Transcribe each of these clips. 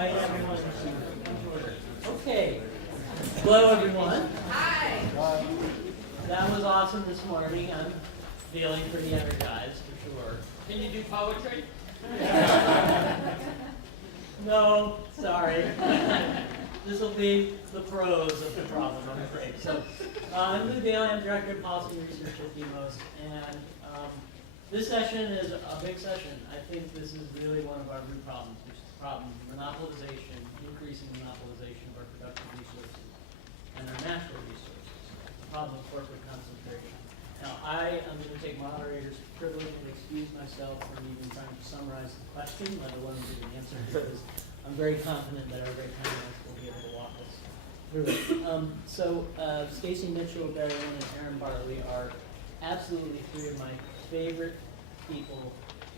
Hi, everyone. Okay. Hello, everyone. Hi. That was awesome this morning. I'm feeling pretty energized for sure. Can you do poetry? No, sorry. This will be the prose of the problem, I'm afraid. So, I'm Lou Daly. I'm Director of Policy and Research at DEMOS, and this session is a big session. I think this is really one of our root problems, which is the problem of monopolization, increasing monopolization of our productive resources and our natural resources, the problem of corporate concentration. Now, I am going to take moderator's privilege and excuse myself from even trying to summarize the question, let alone give an answer, because I'm very confident that our great panelists will be able to walk us through it. Stacey Mitchell, Barry Lynn, and Aaron Bartley are absolutely three of my favorite people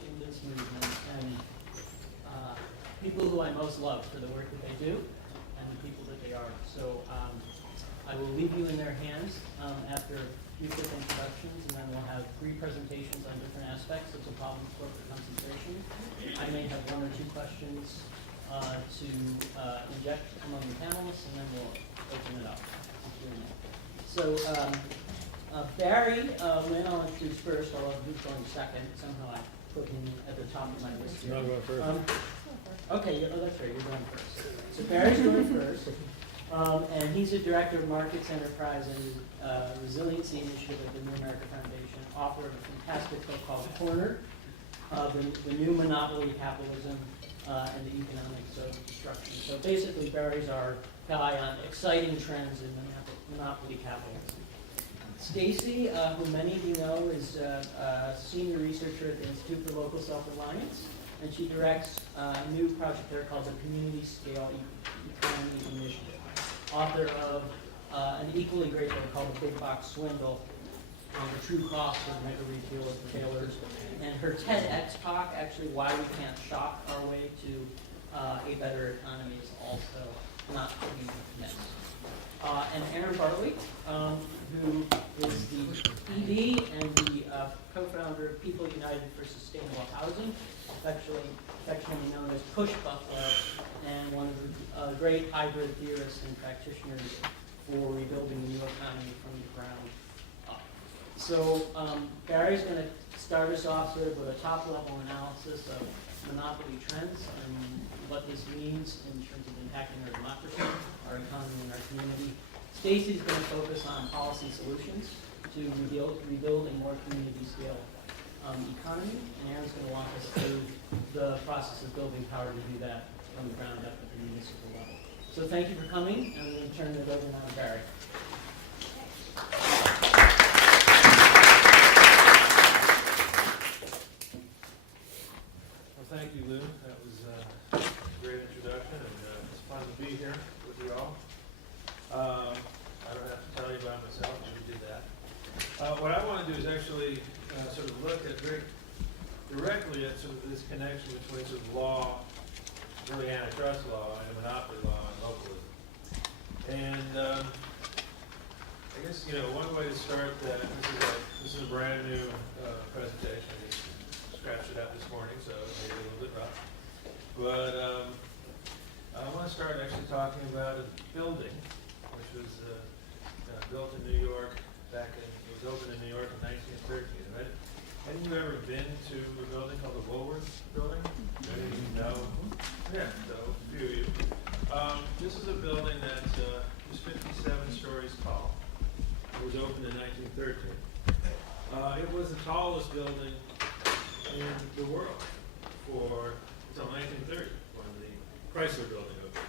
in this movement, and people who I most love for the work that they do and the people that they are. So I will leave you in their hands after a few quick introductions, and then we'll have three presentations on different aspects of the problem of corporate concentration. I may have one or two questions to inject among the panelists, and then we'll open it up to Q&A. So Barry Lynn, I'll introduce first, although who's going second. Somehow I put him at the top of my list here. You're not going first. Okay, that's right, you're going first. So Barry's going first, and he's the Director of Markets, Enterprise, and Resiliency Initiative at the New America Foundation, author of a fantastic book called Cornered, the New Monopoly Capitalism and the Economics of Destruction. So basically, Barry's our guy on exciting trends in monopoly capitalism. Stacey, who many of you know, is a senior researcher at the Institute for Local Self-Reliance, and she directs a new project there called the Community Scale Economy Initiative, author of an equally great book called The Big Box Swindle, on the true cost of mega retailers, and her TEDx talk, actually Why We Can't Shop Our Way to a Better Economy, is also not to be missed. And Aaron Bartley, who is the ED and the co-founder of People United for Sustainable Housing, affectionately known as Push Buffalo, and one of the great hybrid theorists and practitioners for rebuilding the new economy from the ground up. So Barry's going to start us off sort of with a top-level analysis of monopoly trends and what this means in terms of impacting our democracy, our economy, and our community. Stacey's going to focus on policy solutions to rebuild a more community-scale economy, and Aaron's going to walk us through the process of building power to do that from the ground up at the municipal level. So thank you for coming, and I'm going to turn it over now to Barry. Well, thank you, Lou. That was a great introduction, and it's fun to be here with you all. I don't have to tell you about myself, you did that. What I want to do is actually sort of look at very directly at sort of this connection between sort of law, really antitrust law, and monopoly law and localism. And I guess, one way to start that, this is a brand new presentation. I just scratched it out this morning, so it may be a little bit rough. But I want to start actually talking about a building, which was built in New York it was opened in New York in 1913, right? Hadn't you ever been to a building called the Woolworth Building? No? Yeah, so a few of you. This is a building that is 57 stories tall. It was opened in 1913. It was the tallest building in the world until 1930, when the Chrysler Building opened.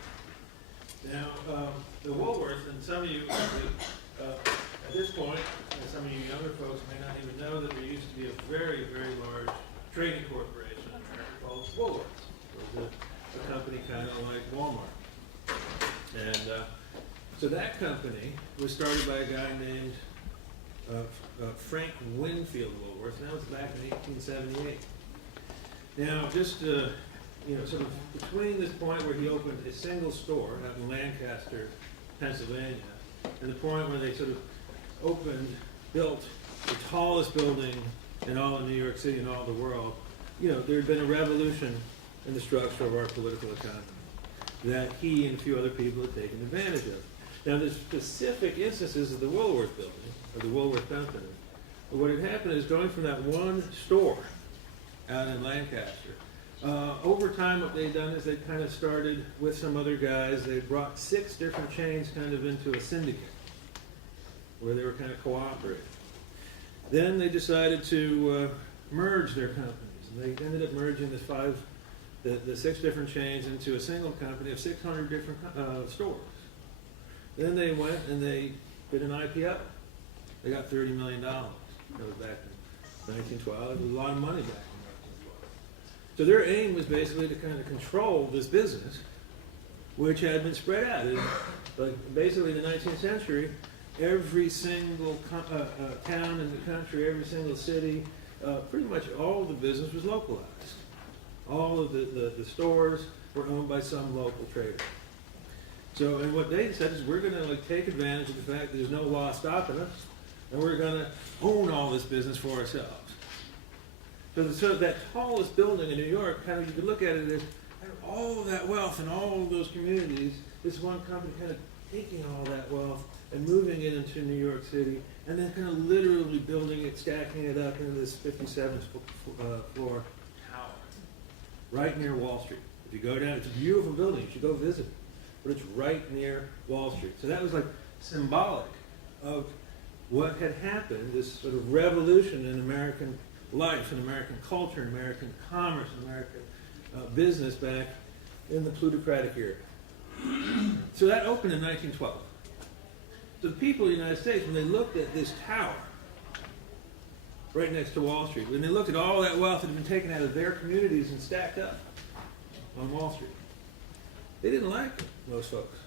Now, the Woolworth, and some of you, at this point, and some of you younger folks may not even know that there used to be a very, very large trading corporation in America called Woolworth. It was a company kind of like Walmart. And so that company was started by a guy named Frank Winfield Woolworth, and that was back in 1878. Now, just sort of between this point where he opened a single store out in Lancaster, Pennsylvania, and the point where they sort of built the tallest building in all of New York City and all of the world, there had been a revolution in the structure of our political economy. that he and a few other people had taken advantage of. Now, the specific instances of the Woolworth Building, or the Woolworth Company, what had happened is going from that one store out in Lancaster, over time what they'd done is they kind of started with some other guys, they brought 6 different chains kind of into a syndicate, where they were kind of cooperating. Then they decided to merge their companies, and they ended up merging the 6 different chains into a single company of 600 different stores. Then they went and they did an IPO. They got $30 million. That was back in 1912. It was a lot of money back in 1912. So their aim was basically to kind of control this business, which had been spread out. Like basically in the 19th century, every single town in the country, every single city, pretty much all of the business was localized. All of the stores were owned by some local trader. So, and what they said is we're going to take advantage of the fact that there's no law stopping us, and we're going to own all this business for ourselves. So that tallest building in New York, kind of you could look at it as all of that wealth in all of those communities, this one company kind of taking all that wealth and moving it into New York City, and then kind of literally building it, stacking it up into this 57th floor tower, right near Wall Street. If you go down, it's a beautiful building, you should go visit it, but it's right near Wall Street. So that was like symbolic of what had happened, this sort of revolution in American life, in American culture, in American commerce, in American business back in the plutocratic era. So that opened in 1912. So the people of the United States, when they looked at this tower right next to Wall Street, when they looked at all that wealth that had been taken out of their communities and stacked up on Wall Street, they didn't like it, most folks.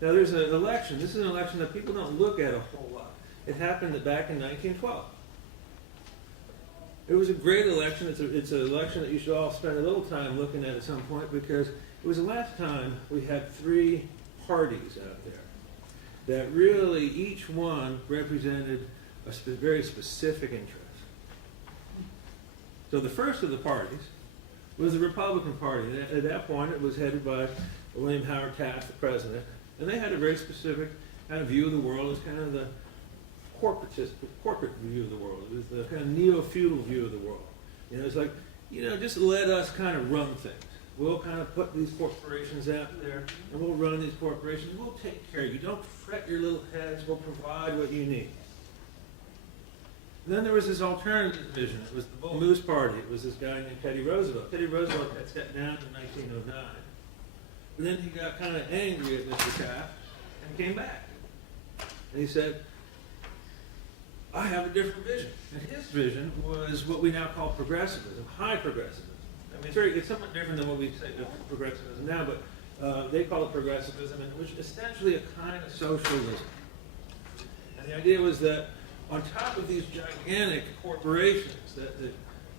Now there's an election. This is an election that people don't look at a whole lot. It happened back in 1912. It was a great election. It's an election that you should all spend a little time looking at some point, because it was the last time we had 3 parties out there that really each one represented a very specific interest. So the first of the parties was the Republican Party. At that point, it was headed by William Howard Taft, the president, and they had a very specific kind of view of the world as kind of the corporate view of the world. It was the kind of neo-feudal view of the world. You know, it's like, just let us kind of run things. We'll kind of put these corporations out there, and we'll run these corporations. We'll take care of you. Don't fret your little heads. We'll provide what you need. And then there was this alternative vision. It was the Bull Moose Party. It was this guy named Teddy Roosevelt. Teddy Roosevelt had stepped down in 1909. And then he got kind of angry at Mr. Taft and came back. And he said, I have a different vision. And his vision was what we now call progressivism, high progressivism. I mean, it's somewhat different than what we say progressivism now, but they call it progressivism, which is essentially a kind of socialism. And the idea was that on top of these gigantic corporations that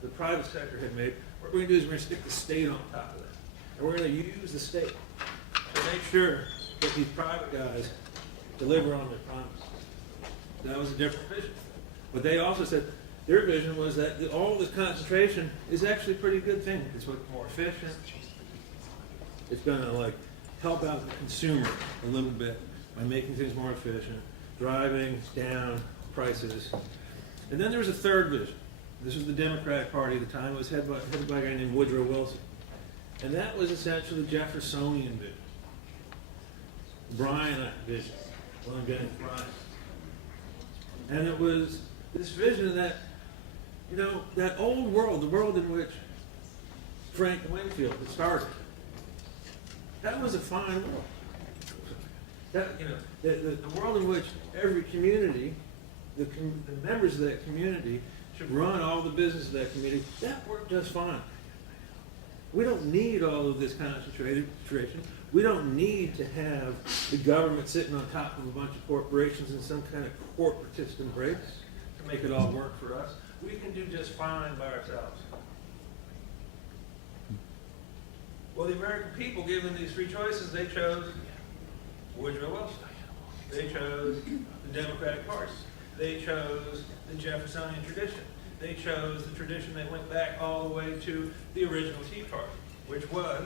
the private sector had made, what we're going to do is we're going to stick the state on top of that. And we're going to use the state to make sure that these private guys deliver on their promises. That was a different vision. But they also said their vision was that all this concentration is actually a pretty good thing. It's more efficient. It's going to help out the consumer a little bit by making things more efficient, driving down prices. And then there was a third vision. This was the Democratic Party at the time. It was headed by a guy named Woodrow Wilson. And that was essentially Jeffersonian vision. Bryanite vision. Well, I'm getting Bryan. And it was this vision that, that old world, the world in which Frank Winfield had started, that was a fine world. That, the world in which every community, the members of that community should run all the business of that community, that worked just fine. We don't need all of this concentration. We don't need to have the government sitting on top of a bunch of corporations in some kind of corporatist embrace to make it all work for us. We can do just fine by ourselves. Well, the American people, given these 3 choices, they chose Woodrow Wilson. They chose the Democratic Party. They chose the Jeffersonian tradition. They chose the tradition that went back all the way to the original Tea Party, which was,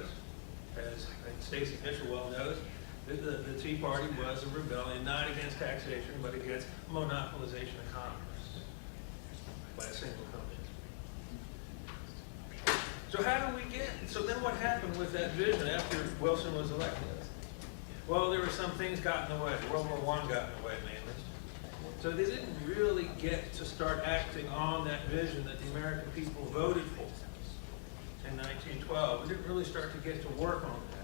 as I Stacey Mitchell well knows, the Tea Party was a rebellion not against taxation, but against monopolization of commerce by a single company. So how do we get, so then what happened with that vision after Wilson was elected? Well, there were some things got in the way. World War I got in the way mainly. So they didn't really get to start acting on that vision that the American people voted for in 1912. We didn't really start to get to work on that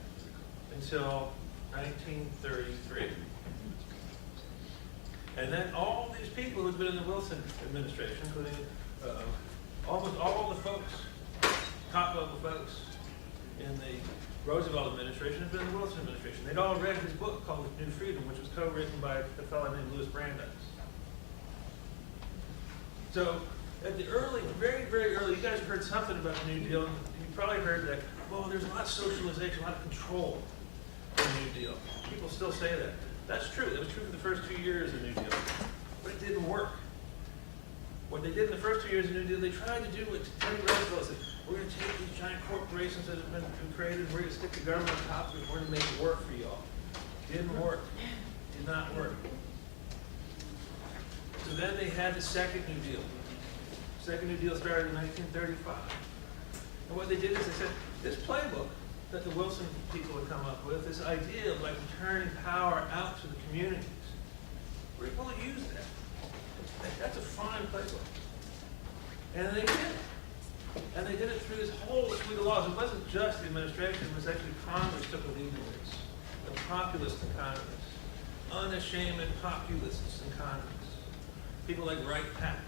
until 1933. And then all these people who'd been in the Wilson administration, including almost all the folks, top level folks in the Roosevelt administration, had been in the Wilson administration. They'd all read his book called New Freedom, which was co-written by a fellow named Louis Brandeis. So at the early, very, very early, you guys have heard something about the New Deal. You probably heard that, well, there's a lot of socialization, a lot of control in the New Deal. People still say that. That's true. That was true for the first 2 years of the New Deal. But it didn't work. What they did in the first 2 years of the New Deal, they tried to do what Teddy Roosevelt said. We're going to take these giant corporations that have been created, we're going to stick the government on top of it, we're going to make it work for y'all. Didn't work. Did not work. So then they had the second New Deal. Second New Deal started in 1935. And what they did is they said, this playbook that the Wilson people had come up with, this idea of like returning power out to the communities, we're able to use that. That's a fine playbook. And they did it. And they did it through this whole suite of laws. It wasn't just the administration, it was actually Congress took a lead in this. The populist in Congress. Unashamed populists in Congress. People like Wright Pat.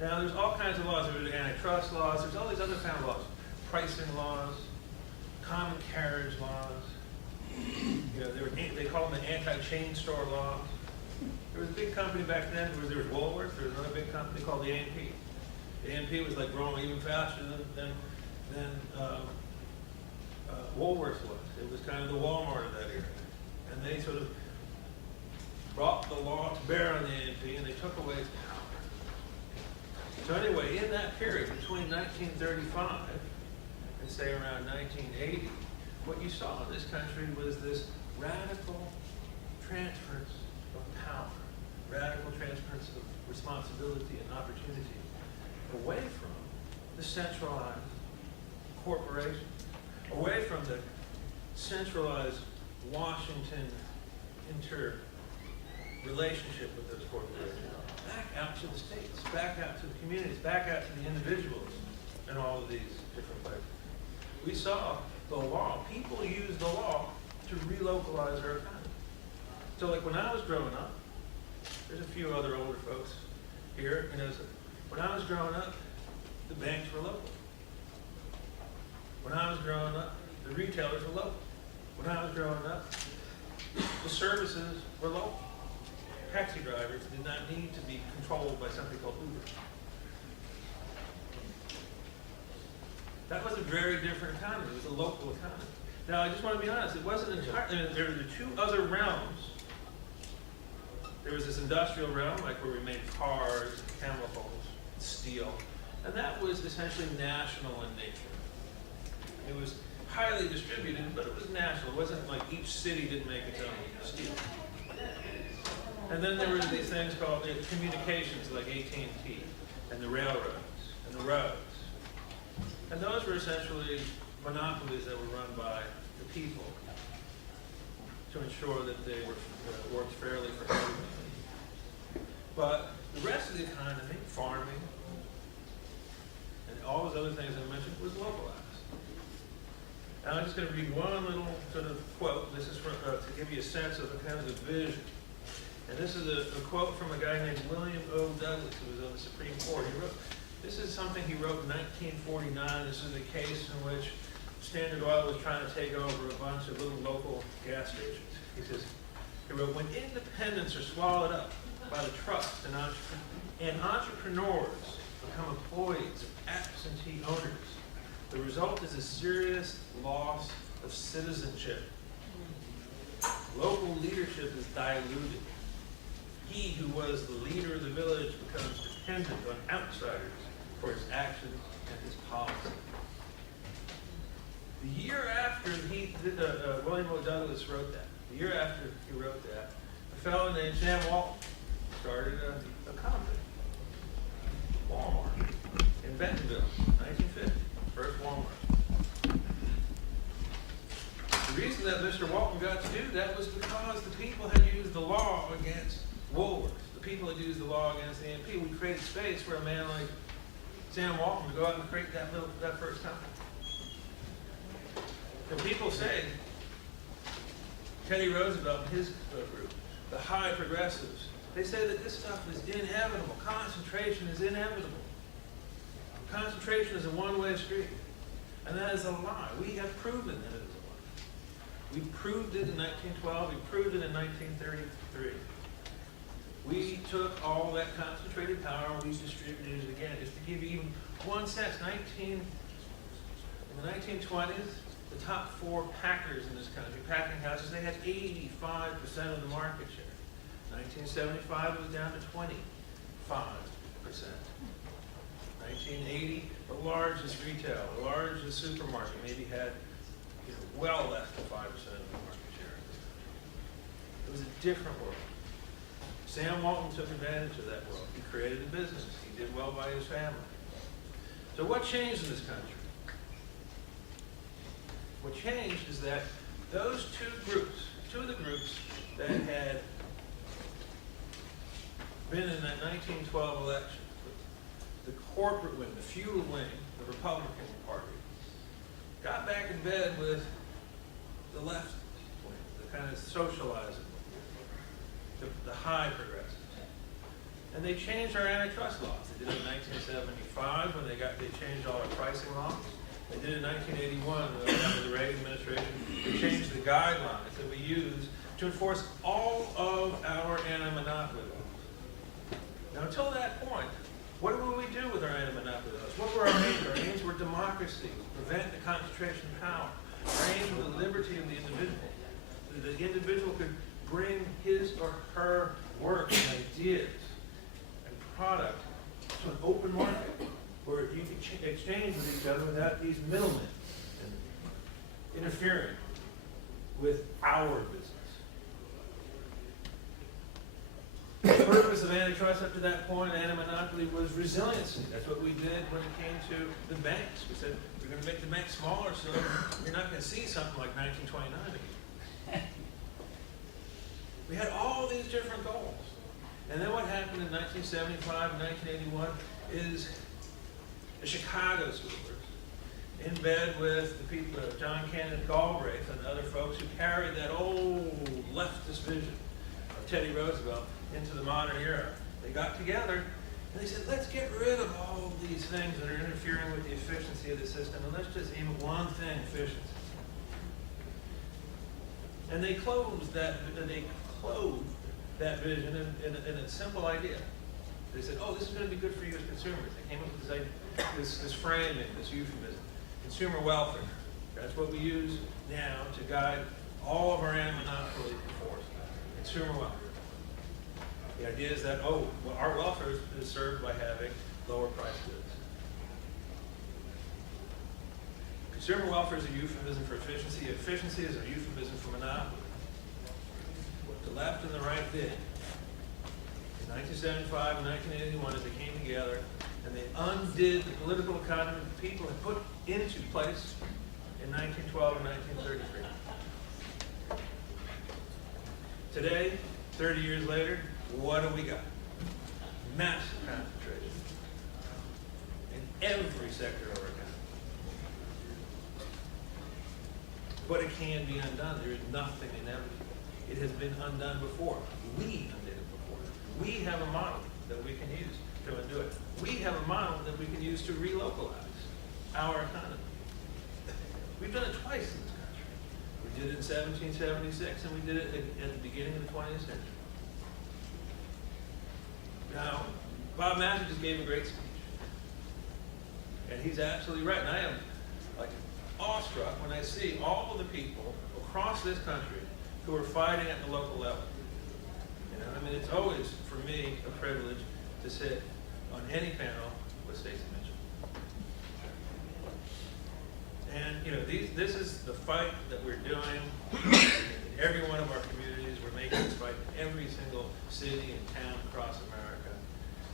Now, there's all kinds of laws. There's antitrust laws. There's all these other kind of laws. Pricing laws, common carriage laws. You know, they call them the anti-chain store laws. There was a big company back then. There was Woolworth. There was another big company called the A&P. The A&P was like growing even faster than Woolworth was. It was kind of the Walmart of that area. And they sort of brought the law to bear on the A&P, and they took away its power. So anyway, in that period between 1935 and say around 1980, what you saw in this country was this radical transference of power, radical transference of responsibility and opportunity away from the centralized corporation, away from the centralized Washington interrelationship with those corporations, back out to the states, back out to the communities, back out to the individuals in all of these different places. We saw the law, people used the law to relocalize our economy. So like when I was growing up, there's a few other older folks here, you know, so when I was growing up, the banks were local. When I was growing up, the retailers were local. When I was growing up, the services were local. Taxi drivers did not need to be controlled by something called Uber. That was a very different economy. It was a local economy. Now, I just want to be honest. It wasn't entirely. There were the two other realms. There was this industrial realm, like where we made cars, chemicals, steel, and that was essentially national in nature. It was highly distributed, but it was national. It wasn't like each city didn't make its own steel. And then there were these things called communications, like AT&T, and the railroads, and the roads. And those were essentially monopolies that were run by the people to ensure that they were worked fairly for everybody. But the rest of the economy, farming, and all those other things I mentioned, was localized. And I'm just going to read one little sort of quote. This is to give you a sense of a kind of a vision. And this is a quote from a guy named William O. Douglas, who was on the Supreme Court. This is something he wrote in 1949. This is a case in which Standard Oil was trying to take over a bunch of little local gas stations. He wrote, when independents are swallowed up by the trust and entrepreneurs become employees of absentee owners, the result is a serious loss of citizenship. Local leadership is diluted. He who was the leader of the village becomes dependent on outsiders for his actions and his policy. The year after William O. Douglas wrote that, the year after he wrote that, a fellow named Sam Walton started a company, Walmart, in Vacant Building, 1950, first Walmart. The reason that Mr. Walton got to do that was because the people had used the law against Woolworth. The people had used the law against the AMP. We created space for a man like Sam Walton to go out and create that first company. And people say, Teddy Roosevelt and his group, the high progressives, they say that this stuff is inevitable. Concentration is inevitable. Concentration is a one-way street. And that is a lie. We have proven that it is a lie. We proved it in 1912. We proved it in 1933. We took all that concentrated power and we distributed it again. Just to give you even one sense, in the 1920s, the top 4 packers in this country, packing houses, they had 85% of the market share. 1975, it was down to 25%. 1980, the largest retail, the largest supermarket maybe had well less than 5% of the market share. It was a different world. Sam Walton took advantage of that world. He created a business. He did well by his family. So what changed in this country? What changed is that those two of the groups that had been in that 1912 election, the corporate wing, the feudal wing, the Republican Party, got back in bed with the left wing, the kind of socializing wing, the high progressives. And they changed our antitrust laws. They did it in 1975 when they changed all our pricing laws. They did it in 1981 under the Reagan administration. They changed the guidelines that we use to enforce all of our anti-monopoly laws. Now, until that point, what would we do with our anti-monopoly laws? What were our aims? Our aims were democracy, prevent the concentration of power. Our aims were the liberty of the individual. The individual could bring his or her work and ideas and product to an open market where you could exchange with each other without these middlemen interfering with our business. The purpose of antitrust up to that point, anti-monopoly, was resiliency. That's what we did when it came to the banks. We said, we're going to make the banks smaller so you're not going to see something like 1929 again. We had all these different goals. And then what happened in 1975 and 1981 is the Chicago schoolers, in bed with the people, John Cannon Galbraith and other folks who carried that old leftist vision of Teddy Roosevelt into the modern era. They got together and they said, let's get rid of all these things that are interfering with the efficiency of the system, and let's just aim at one thing, efficiency. And they clothed that vision in a simple idea. They said, oh, this is going to be good for you as consumers. They came up with this idea. This framing, this euphemism, consumer welfare. That's what we use now to guide all of our anti-monopoly enforcement. Consumer welfare. The idea is that, oh, well, our welfare is served by having lower price goods. Consumer welfare is a euphemism for efficiency. Efficiency is a euphemism for monopoly. What the left and the right did in 1975 and 1981 is they came together and they undid the political economy that people had put into place in 1912 and 1933. Today, 30 years later, what do we got? Massive concentration in every sector of our economy. But it can be undone. There is nothing inevitable. It has been undone before. We undid it before. We have a model that we can use to undo it. We have a model that we can use to relocalize our economy. We've done it twice in this country. We did it in 1776 and we did it at the beginning of the 20th century. Now, Bob Massey just gave a great speech. And he's absolutely right. And I am like awestruck when I see all of the people across this country who are fighting at the local level. You know, I mean, it's always, for me, a privilege to sit on any panel with Stacey Mitchell. And, you know, this is the fight that we're doing in every one of our communities. We're making this fight in every single city and town across America.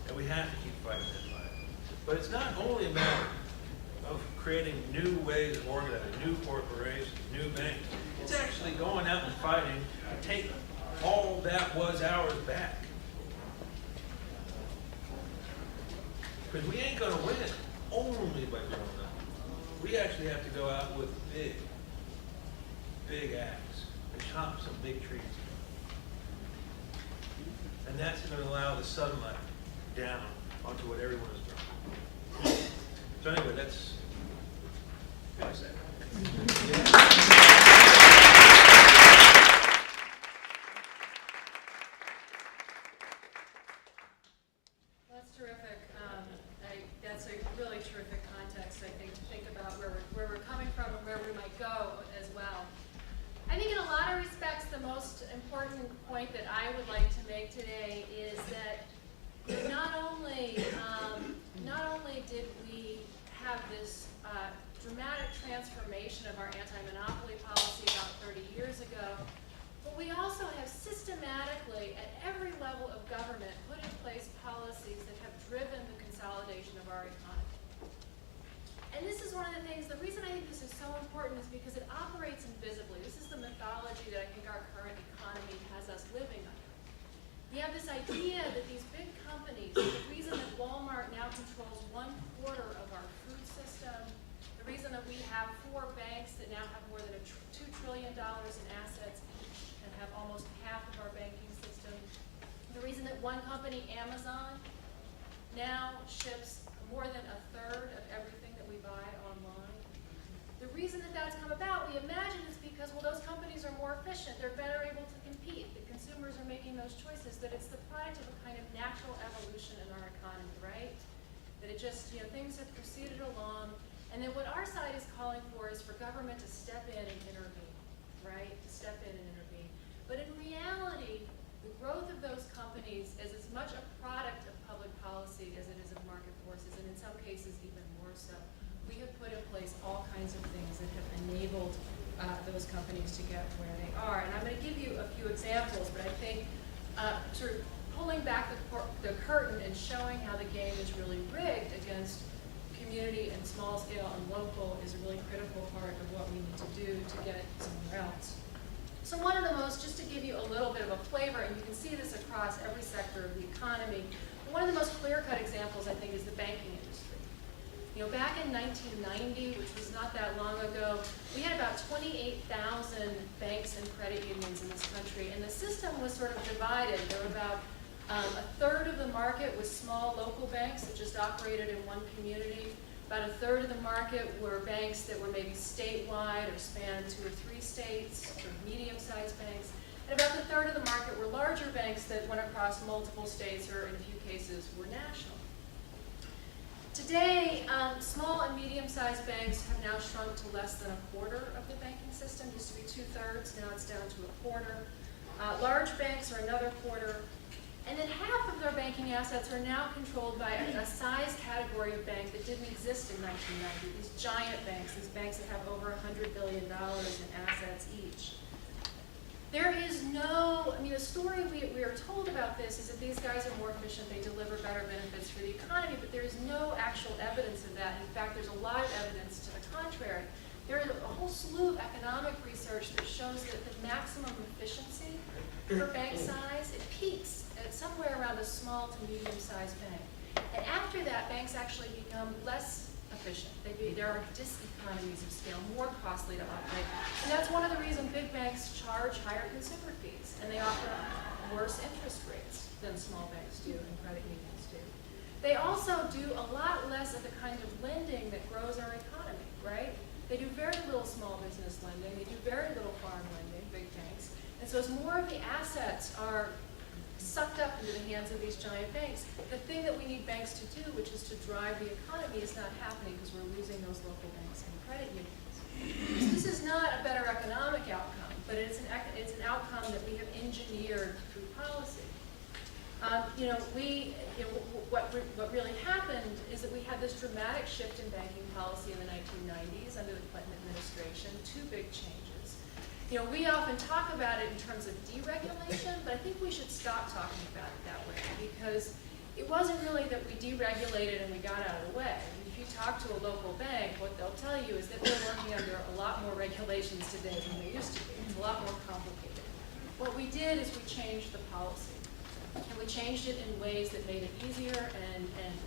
And we have to keep fighting that fight. But it's not only a matter of creating new ways of organizing, new corporations, new banks. It's actually going out and fighting to take all that was ours back. Because we ain't going to win it only by growing up. We actually have to go out with big axe and chop some big trees. And that's going to allow the sunlight down onto what everyone is doing. So anyway, that's what I said. That's terrific. That's a really terrific context, I think, to think about where we're coming from and where we might go as well. I think in a lot of respects, the most important point that I would like to make today is that not only did we have this dramatic transformation of our anti-monopoly policy about 30 years ago, but we also have systematically, at every level of government, put in place policies that have driven the consolidation of our economy. And this is one of the things, the reason I think this is so important is because it operates invisibly. This is the mythology that I think our current economy has us living under. We have this idea that these big companies, the reason that Walmart now controls 1/4 of our food system, the reason that we have 4 banks that now have more than $2 trillion in assets each and have almost half of our banking system, the reason that one company, Amazon, now ships more than 1/3 of everything that we buy online. The reason that that's come about, we imagine, is because, well, those companies are more efficient. They're better able to compete. The consumers are making those choices. That it's the product of a kind of natural evolution in our economy, right? That it just, things have proceeded along. And then what our side is calling for is for government to step in and intervene, right? To step in and intervene. But in reality, the growth of those companies is as much a product of public policy as it is of market forces, and in some cases even more so. We have put in place all kinds of things that have enabled those companies to get where they are. And I'm going to give you a few examples, but I think sort of pulling back the curtain and showing how the game is really rigged against community and small scale and local is a really critical part of what we need to do to get somewhere else. So one of the most, just to give you a little bit of a flavor, and you can see this across every sector of the economy, one of the most clear-cut examples, I think, is the banking industry. Back in 1990, which was not that long ago, we had about 28,000 banks and credit unions in this country, and the system was sort of divided. There were about 1/3 of the market was small local banks that just operated in one community. About 1/3 of the market were banks that were maybe statewide or spanned 2 or 3 states, sort of medium-sized banks. And about 1/3 of the market were larger banks that went across multiple states or, in a few cases, were national. Today, small and medium-sized banks have now shrunk to less than 1/4 of the banking system. It used to be 2/3, now it's down to 1/4. Large banks are another 1/4. And then half of their banking assets are now controlled by a size category of bank that didn't exist in 1990. These giant banks, these banks that have over $100 billion in assets each. There is no, the story we are told about this is that these guys are more efficient, they deliver better benefits for the economy, but there is no actual evidence of that. In fact, there's a lot of evidence to the contrary. There is a whole slew of economic research that shows that the maximum efficiency for bank size, it peaks at somewhere around a small to medium-sized bank. And after that, banks actually become less efficient. There are diseconomies of scale, more costly to operate. And that's one of the reasons big banks charge higher consumer fees, and they offer worse interest rates than small banks do and credit unions do. They also do a lot less of the kind of lending that grows our economy, right? They do very little small business lending. They do very little farm lending, big banks. And so as more of the assets are sucked up into the hands of these giant banks, the thing that we need banks to do, which is to drive the economy, is not happening because we're losing those local banks and credit unions. So this is not a better economic outcome, but it's an outcome that we have engineered through policy. What really happened is that we had this dramatic shift in banking policy in the 1990s under the Clinton regulation, two big changes. You know, we often talk about it in terms of deregulation, but I think we should stop talking about it that way, because it wasn't really that we deregulated and we got out of the way. If you talk to a local bank, what they'll tell you is that they're working under a lot more regulations today than they used to be. It's a lot more complicated. What we did is we changed the policy. And we changed it in ways that made it easier and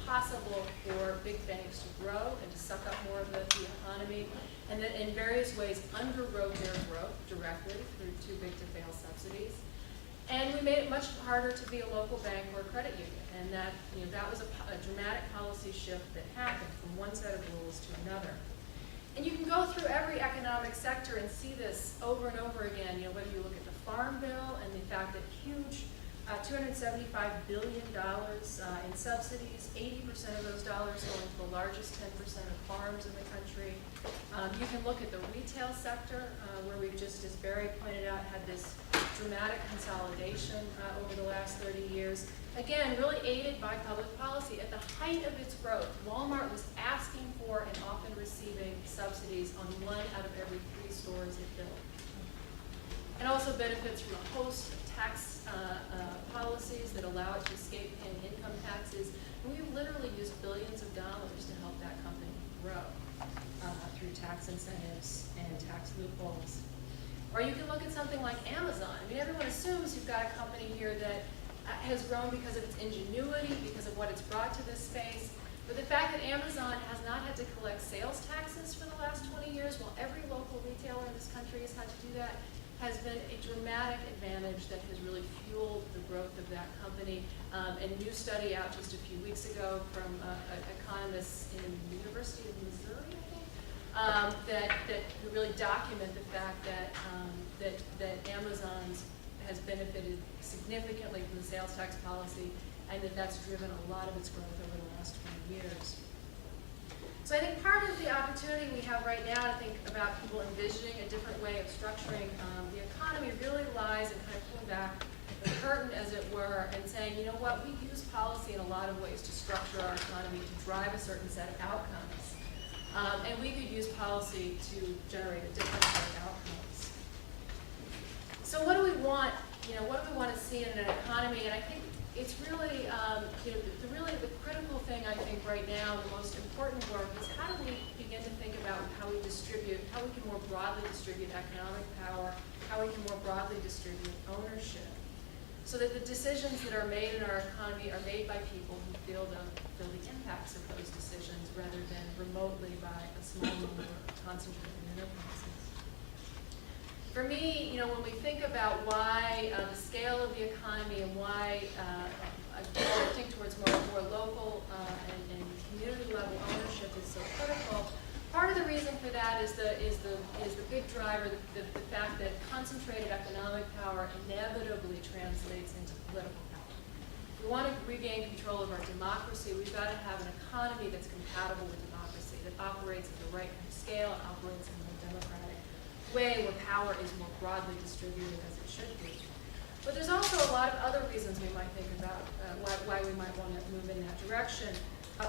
possible for big banks to grow and to suck up more of the economy, and that in various ways underwrote their growth directly through too big to fail subsidies. And we made it much harder to be a local bank or a credit union, and that, you know, that was a dramatic policy shift that happened from one set of rules to another. And you can go through every economic sector and see this over and over again, you know, whether you look at the Farm Bill and the fact that huge $275 billion in subsidies, 80% of those dollars going to the largest 10% of farms in the country. You can look at the retail sector, where we've just, as Barry pointed out, had this dramatic consolidation over the last 30 years. Again, really aided by public policy. At the height of its growth, Walmart was asking for and often receiving subsidies on 1 out of every 3 stores it built. And also benefits from a host of tax policies that allow it to escape paying income taxes. And we've literally used billions of dollars to help that company grow through tax incentives and tax loopholes. Or you can look at something like Amazon. I mean, everyone assumes you've got a company here that has grown because of its ingenuity, because of what it's brought to this space. But the fact that Amazon has not had to collect sales taxes for the last 20 years, while every local retailer in this country has had to do that, has been a dramatic advantage that has really fueled the growth of that company. And a new study out just a few weeks ago from economists in the University of Missouri, I think, that really document the fact that that Amazon has benefited significantly from the sales tax policy, and that's driven a lot of its growth over the last 20 years. So I think part of the opportunity we have right now to think about people envisioning a different way of structuring the economy really lies in kind of pulling back the curtain, as it were, and saying, you know what, we use policy in a lot of ways to structure our economy to drive a certain set of outcomes. And we could use policy to generate a different set of outcomes. So what do we want, you know, what do we want to see in an economy? And I think it's really, you know, the critical thing I think right now, the most important work is how do we begin to think about how we distribute, how we can more broadly distribute economic power, how we can more broadly distribute ownership, so that the decisions that are made in our economy are made by people who feel the impacts of those decisions rather than remotely by a small number of concentrated enterprises. For me, you know, when we think about why the scale of the economy and why shifting towards more local and community level ownership is so critical, part of the reason for that is the big driver, the fact that concentrated economic power inevitably translates into political power. If we want to regain control of our democracy, we've got to have an economy that's compatible with democracy, that operates at the right kind of scale and operates in a more democratic way, where power is more broadly distributed as it should be. But there's also a lot of other reasons we might think about why we might want to move in that direction.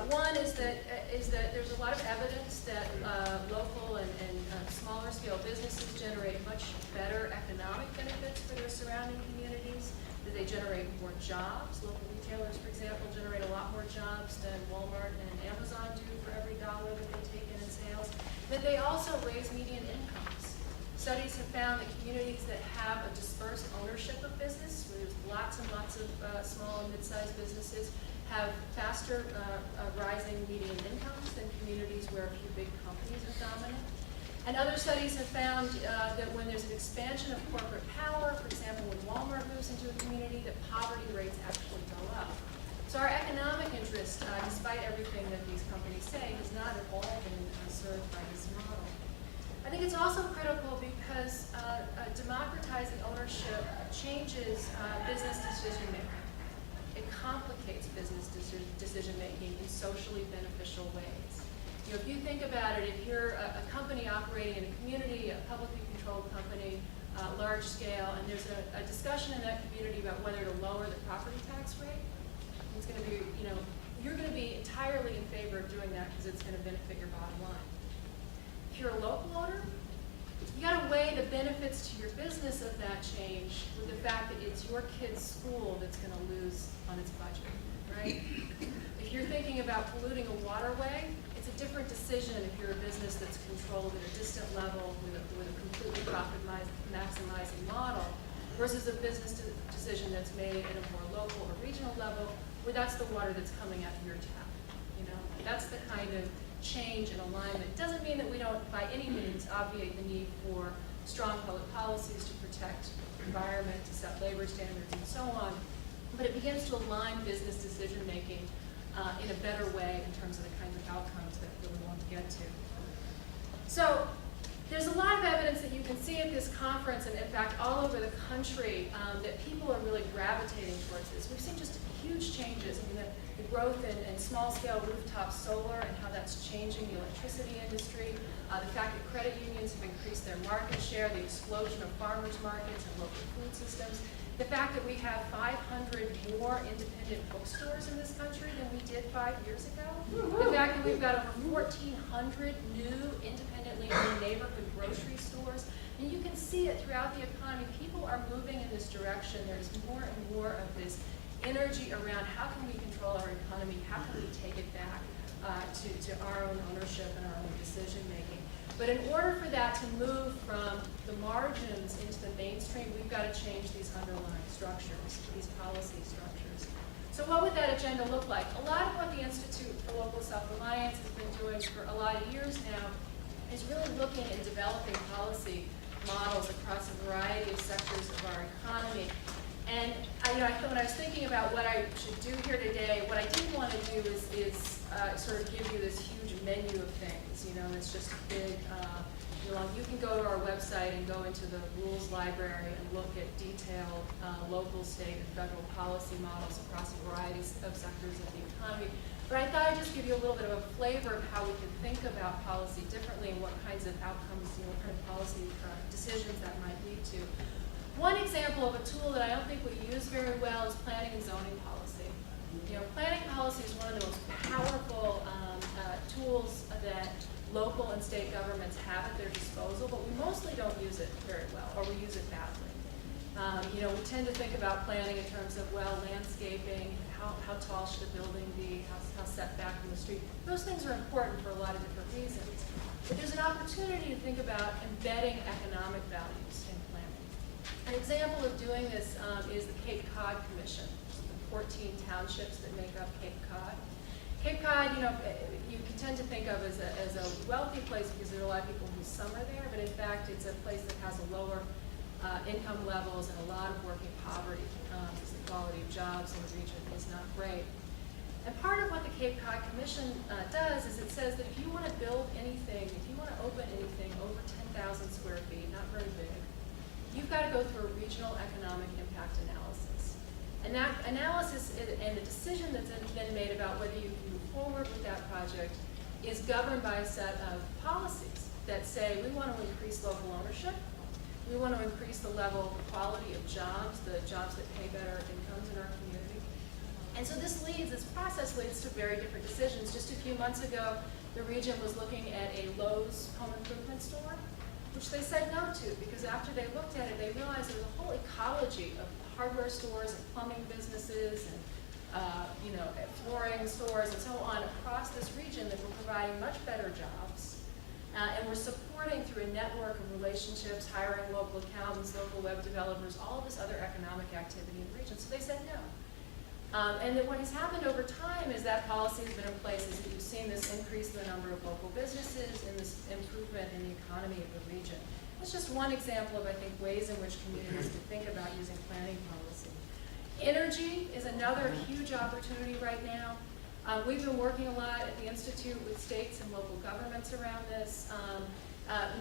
One is that there's a lot of evidence that local and smaller scale businesses generate much better economic benefits for their surrounding communities, that they generate more jobs. Local retailers, for example, generate a lot more jobs than Walmart and Amazon do for every dollar that they take in sales, that they also raise median incomes. Studies have found that communities that have a dispersed ownership of business, where there's lots and lots of small and mid-sized businesses, have faster rising median incomes than communities where a few big companies are dominant. And other studies have found that when there's an expansion of corporate power, for example, when Walmart moves into a community, that poverty rates actually go up. So our economic interest, despite everything that these companies say, has not at all been served by this model. I think it's also critical because democratizing ownership changes business decision making. It complicates business decision making in socially beneficial ways. You know, if you think about it, if you're a company operating in a community, a publicly controlled company, large scale, and there's a discussion in that community about whether to lower the property tax rate, it's going to be, you know, you're going to be entirely in favor of doing that because it's going to benefit your bottom line. If you're a local owner, weigh the benefits to your business of that change with the fact that it's your kid's school that's going to lose on its budget, right? If you're thinking about polluting a waterway, it's a different decision if you're a business that's controlled at a distant level with a completely profit maximizing model versus a business decision that's made at a more local or regional level where that's the water that's coming out of your tap. You know, that's the kind of change and alignment. It doesn't mean that we don't by any means obviate the need for strong public policies to protect the environment, to set labor standards and so on, but it begins to align business decision making in a better way in terms of the kinds of outcomes that we want to get to. So there's a lot of evidence that you can see at this conference and in fact all over the country that people are really gravitating towards this. We've seen just huge changes. I mean, the growth in small-scale rooftop solar and how that's changing the electricity industry, the fact that credit unions have increased their market share, the explosion of farmers markets and local food systems, the fact that we have 500 more independent bookstores in this country than we did 5 years ago, the fact that we've got over 1,400 new independently owned neighborhood grocery stores, and you can see it throughout the economy. People are moving in this direction. There's more and more of this energy around how can we control our economy, how can we take it back to our own ownership and our own decision making. But in order for that to move from the margins into the mainstream, we've got to change these underlying structures, these policy structures. So what would that agenda look like? A lot of what the Institute for Local Self-Reliance has been doing for a lot of years now is really looking and developing policy models across a variety of sectors of our economy. And when I was thinking about what I should do here today, what I didn't want to do is sort of give you this huge menu of things. You know, it's just a big. You can go to our website and go into the rules library and look at detailed local, state, and federal policy models across a variety of sectors of the economy. But I thought I'd just give you a little bit of a flavor of how we can think about policy differently and what kinds of outcomes, what kind of policy decisions that might lead to. One example of a tool that I don't think we use very well is planning and zoning policy. You know, planning policy is one of the most powerful tools that local and state governments have at their disposal, but we mostly don't use it very well, or we use it badly. We tend to think about planning in terms of, well, landscaping, how tall should a building be, how set back from the street. Those things are important for a lot of different reasons. But there's an opportunity to think about embedding economic values in planning. An example of doing this is the Cape Cod Commission, the 14 townships that make up Cape Cod. Cape Cod, you can tend to think of as a wealthy place because there are a lot of people who summer there, but in fact it's a place that has a lower income levels and a lot of working poverty because the quality of jobs in the region is not great. And part of what the Cape Cod Commission does is it says that if you want to build anything, if you want to open anything over 10,000 square feet, not very big, you've got to go through a regional economic impact analysis. And that analysis and the decision that's then made about whether you can move forward with that project is governed by a set of policies that say we want to increase local ownership, we want to increase the level of quality of jobs, the jobs that pay better incomes in our community. And so this process leads to very different decisions. Just a few months ago, the region was looking at a Lowe's home improvement store, which they said no to because after they looked at it, they realized there was a whole ecology of hardware stores and plumbing businesses and flooring stores and so on across this region that were providing much better jobs and were supporting through a network of relationships, hiring local accountants, local web developers, all of this other economic activity in the region. So they said no. And that what has happened over time is that policy has been in place is that you've seen this increase in the number of local businesses and this improvement in the economy of the region. That's just one example of, I think, ways in which communities can think about using planning policy. Energy is another huge opportunity right now. We've been working a lot at the Institute with states and local governments around this,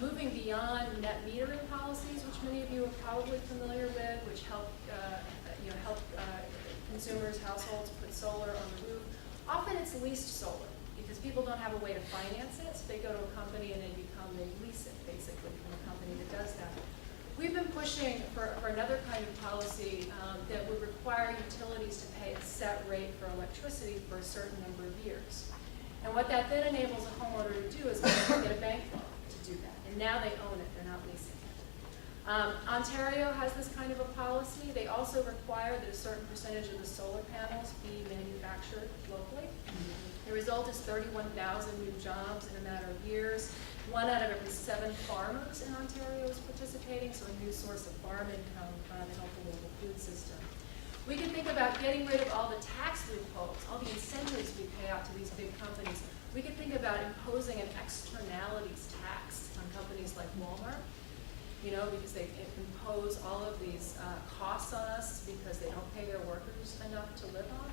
moving beyond net metering policies, which many of you are probably familiar with, which help consumers, households put solar on the roof. Often it's leased solar because people don't have a way to finance it, so they go to a company and they lease it basically from a company that does that. We've been pushing for another kind of policy that would require utilities to pay a set rate for electricity for a certain number of years. And what that then enables a homeowner to do is get a bank loan to do that. And now they own it, they're not leasing it. Ontario has this kind of a policy. They also require that a certain percentage of the solar panels be manufactured locally. The result is 31,000 new jobs in a matter of years. 1 out of every 7 farmers in Ontario is participating, so a new source of farm income to help the local food system. We can think about getting rid of all the tax loopholes, all the incentives we pay out to these big companies. We could think about imposing an externalities tax on companies like Walmart, because they impose all of these costs on us because they don't pay their workers enough to live on.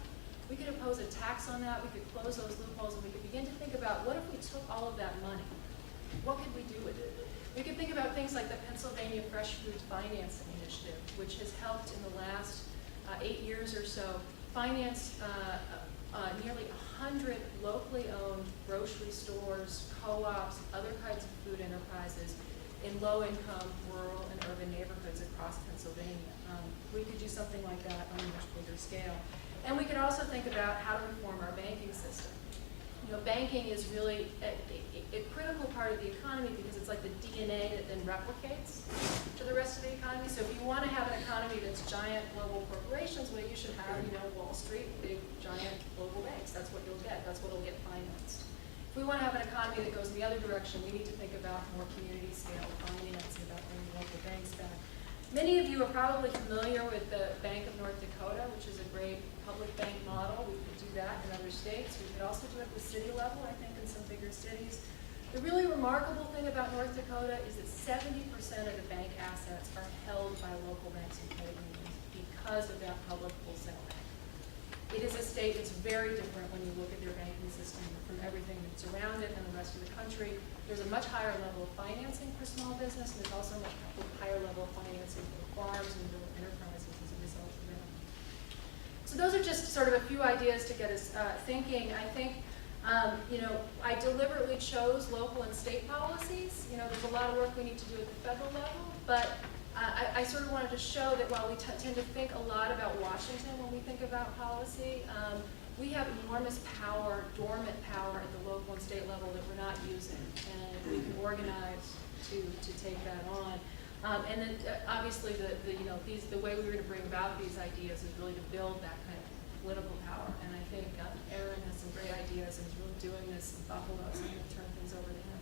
We could impose a tax on that, we could close those loopholes, and we could begin to think about what if we took all of that money? What could we do with it? We could think about things like the Pennsylvania Fresh Food Financing Initiative, which has helped in the last 8 years or so finance nearly 100 locally owned grocery stores, co-ops, other kinds of food enterprises in low-income, rural, and urban neighborhoods across Pennsylvania. We could do something like that on a much bigger scale. And we could also think about how to reform our banking system. Banking is really a critical part of the economy because it's like the DNA that then replicates to the rest of the economy. So if you want to have an economy that's giant global corporations, well, you should have, Wall Street, big, giant global banks. That's what you'll get. That's what will get financed. If we want to have an economy that goes in the other direction, we need to think about more community scale finance and about bringing local banks back. Many of you are probably familiar with the Bank of North Dakota, which is a great public bank model. We could do that in other states. We could also do it at the city level, I think, in some bigger cities. The really remarkable thing about North Dakota is that 70% of the bank assets are held by local banks and credit unions because of that public wholesale bank. It is a state that's very different when you look at their banking system from everything that's around it and the rest of the country. There's a much higher level of financing for small business, and there's also a much higher level of financing for farms and rural enterprises as a result of that. So those are just sort of a few ideas to get us thinking. I think, I deliberately chose local and state policies. There's a lot of work we need to do at the federal level, but I sort of wanted to show that while we tend to think a lot about Washington when we think about policy, we have enormous power, dormant power at the local and state level that we're not using, and we can organize to take that on. And then obviously the way we were going to bring about these ideas is really to build that kind of political power. And I think Aaron has some great ideas and is really doing this in Buffalo, so I'm going to turn things over to him.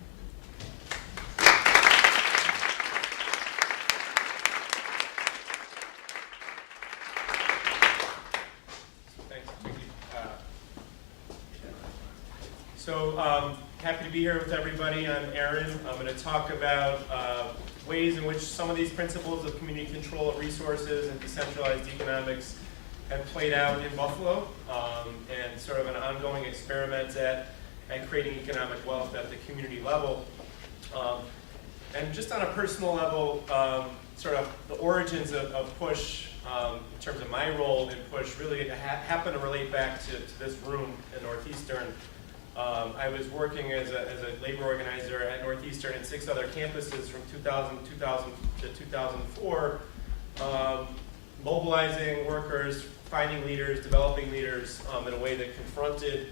Thanks, Vicky. Happy to be here with everybody. I'm Aaron. I'm going to talk about ways in which some of these principles of community control of resources and decentralized economics have played out in Buffalo, and sort of an ongoing experiment at creating economic wealth at the community level. And just on a personal level, sort of the origins of PUSH, in terms of my role in PUSH, really happen to relate back to this room in Northeastern. I was working as a labor organizer at Northeastern and 6 other campuses from 2000 to 2004, mobilizing workers, finding leaders, developing leaders in a way that confronted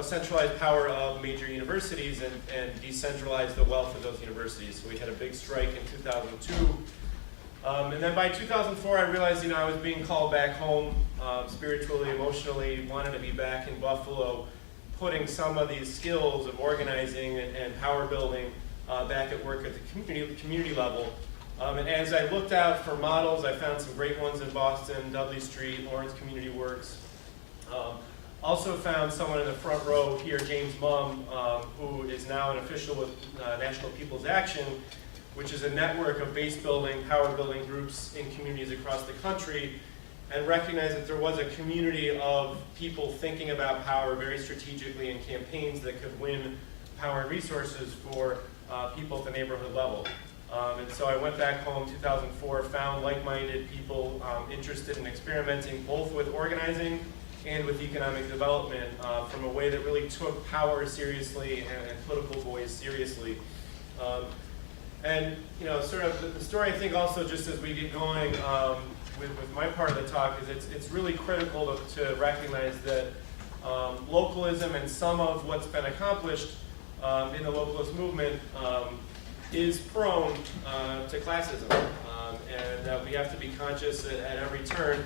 centralized power of major universities and decentralized the wealth of those universities. So we had a big strike in 2002. And then by 2004, I realized I was being called back home spiritually, emotionally, wanted to be back in Buffalo, putting some of these skills of organizing and power building back at work at the community level. And as I looked out for models, I found some great ones in Boston, Dudley Street, Lawrence Community Works. Also found someone in the front row here, James Mumm, who is now an official with National People's Action, which is a network of base building, power building groups in communities across the country, and recognized that there was a community of people thinking about power very strategically in campaigns that could win power and resources for people at the neighborhood level. And so I went back home in 2004, found like-minded people interested in experimenting both with organizing and with economic development from a way that really took power seriously and political voice seriously. And sort of the story, I think, also just as we get going with my part of the talk is it's really critical to recognize that localism and some of what's been accomplished in the localist movement is prone to classism. and we have to be conscious at every turn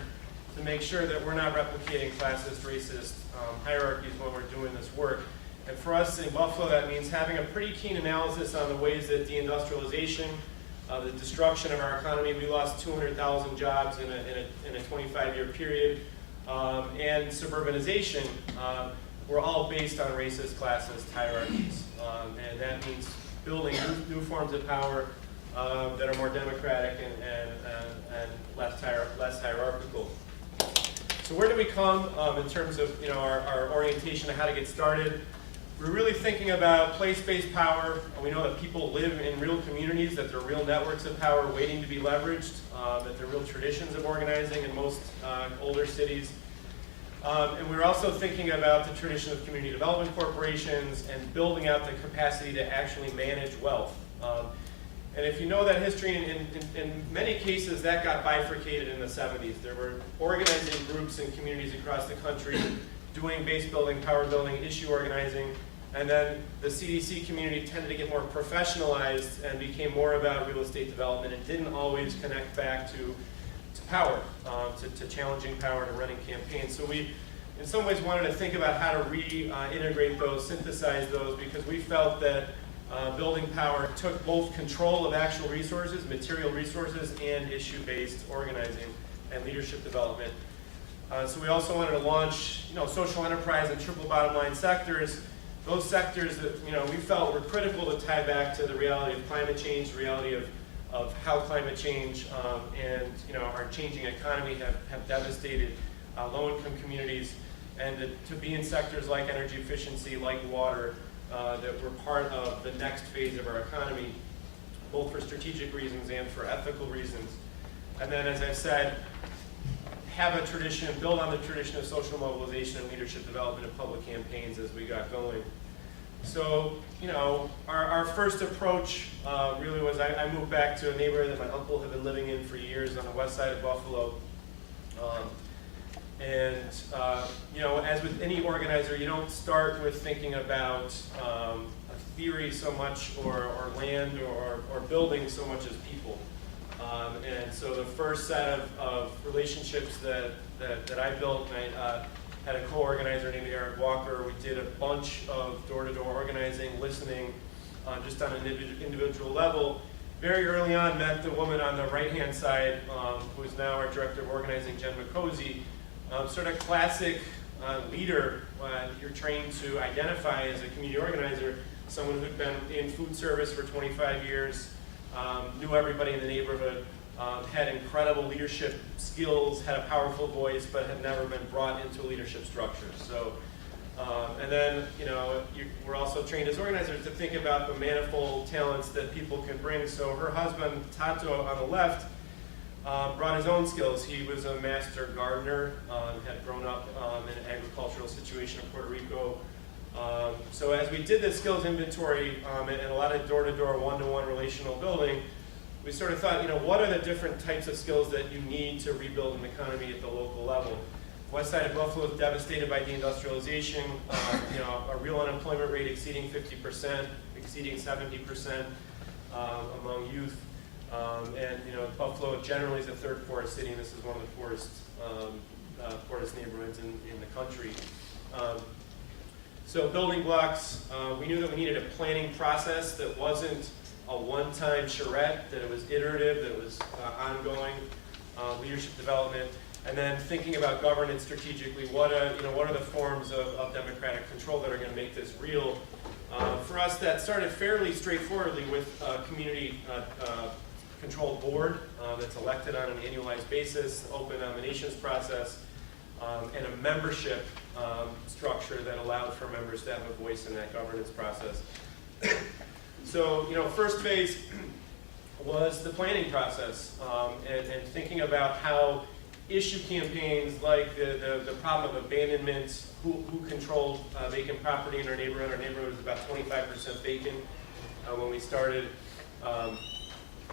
to make sure that we're not replicating classist, racist hierarchies when we're doing this work. And for us in Buffalo, that means having a pretty keen analysis on the ways that deindustrialization, the destruction of our economy, we lost 200,000 jobs in a 25-year period, and suburbanization were all based on racist, classist hierarchies. And that means building new forms of power that are more democratic and less hierarchical. So where do we come in terms of our orientation of how to get started? We're really thinking about place-based power. We know that people live in real communities, that there are real networks of power waiting to be leveraged, that there are real traditions of organizing in most older cities. And we're also thinking about the tradition of community development corporations and building out the capacity to actually manage wealth. And if you know that history, in many cases that got bifurcated in the 70s. There were organizing groups and communities across the country doing base building, power building, issue organizing, and then the CDC community tended to get more professionalized and became more about real estate development and didn't always connect back to power, to challenging power, to running campaigns. So we, in some ways, wanted to think about how to reintegrate those, synthesize those, because we felt that building power took both control of actual resources, material resources, and issue-based organizing and leadership development. So we also wanted to launch, social enterprise and triple bottom line sectors. Those sectors that we felt were critical to tie back to the reality of climate change, the reality of how climate change and our changing economy have devastated low-income communities, and to be in sectors like energy efficiency, like water, that were part of the next phase of our economy, both for strategic reasons and for ethical reasons. And then, as I said, have a tradition, build on the tradition of social mobilization and leadership development and public campaigns as we got going. So, our first approach really was, I moved back to a neighborhood that my uncle had been living in for years on the west side of Buffalo. As with any organizer, you don't start with thinking about a theory so much, or land, or building so much as people. And so the first set of relationships that I built, and I had a co-organizer named Eric Walker. We did a bunch of door-to-door organizing, listening, just on an individual level. Very early on, met the woman on the right-hand side, who is now our director of organizing, Jen McCosey. Sort of classic leader. You're trained to identify as a community organizer, someone who'd been in food service for 25 years, knew everybody in the neighborhood, had incredible leadership skills, had a powerful voice, but had never been brought into a leadership structure. So, and then, we're also trained as organizers to think about the manifold talents that people can bring. So her husband, Tato, on the left, brought his own skills. He was a master gardener, had grown up in an agricultural situation in Puerto Rico. So as we did this skills inventory and a lot of door-to-door, one-to-one relational building, we sort of thought, what are the different types of skills that you need to rebuild an economy at the local level? West side of Buffalo is devastated by deindustrialization, a real unemployment rate exceeding 50%, exceeding 70% among youth. Buffalo generally is the third poorest city, and this is one of the poorest neighborhoods in the country. So building blocks, we knew that we needed a planning process that wasn't a one-time charrette, that it was iterative, that it was ongoing leadership development, and then thinking about governance strategically. What are the forms of democratic control that are going to make this real? For us, that started fairly straightforwardly with a community controlled board that's elected on an annualized basis, open nominations process, and a membership structure that allowed for members to have a voice in that governance process. So, first phase was the planning process, and thinking about how issue campaigns like the problem of abandonment, who controlled vacant property in our neighborhood. Our neighborhood was about 25% vacant when we started.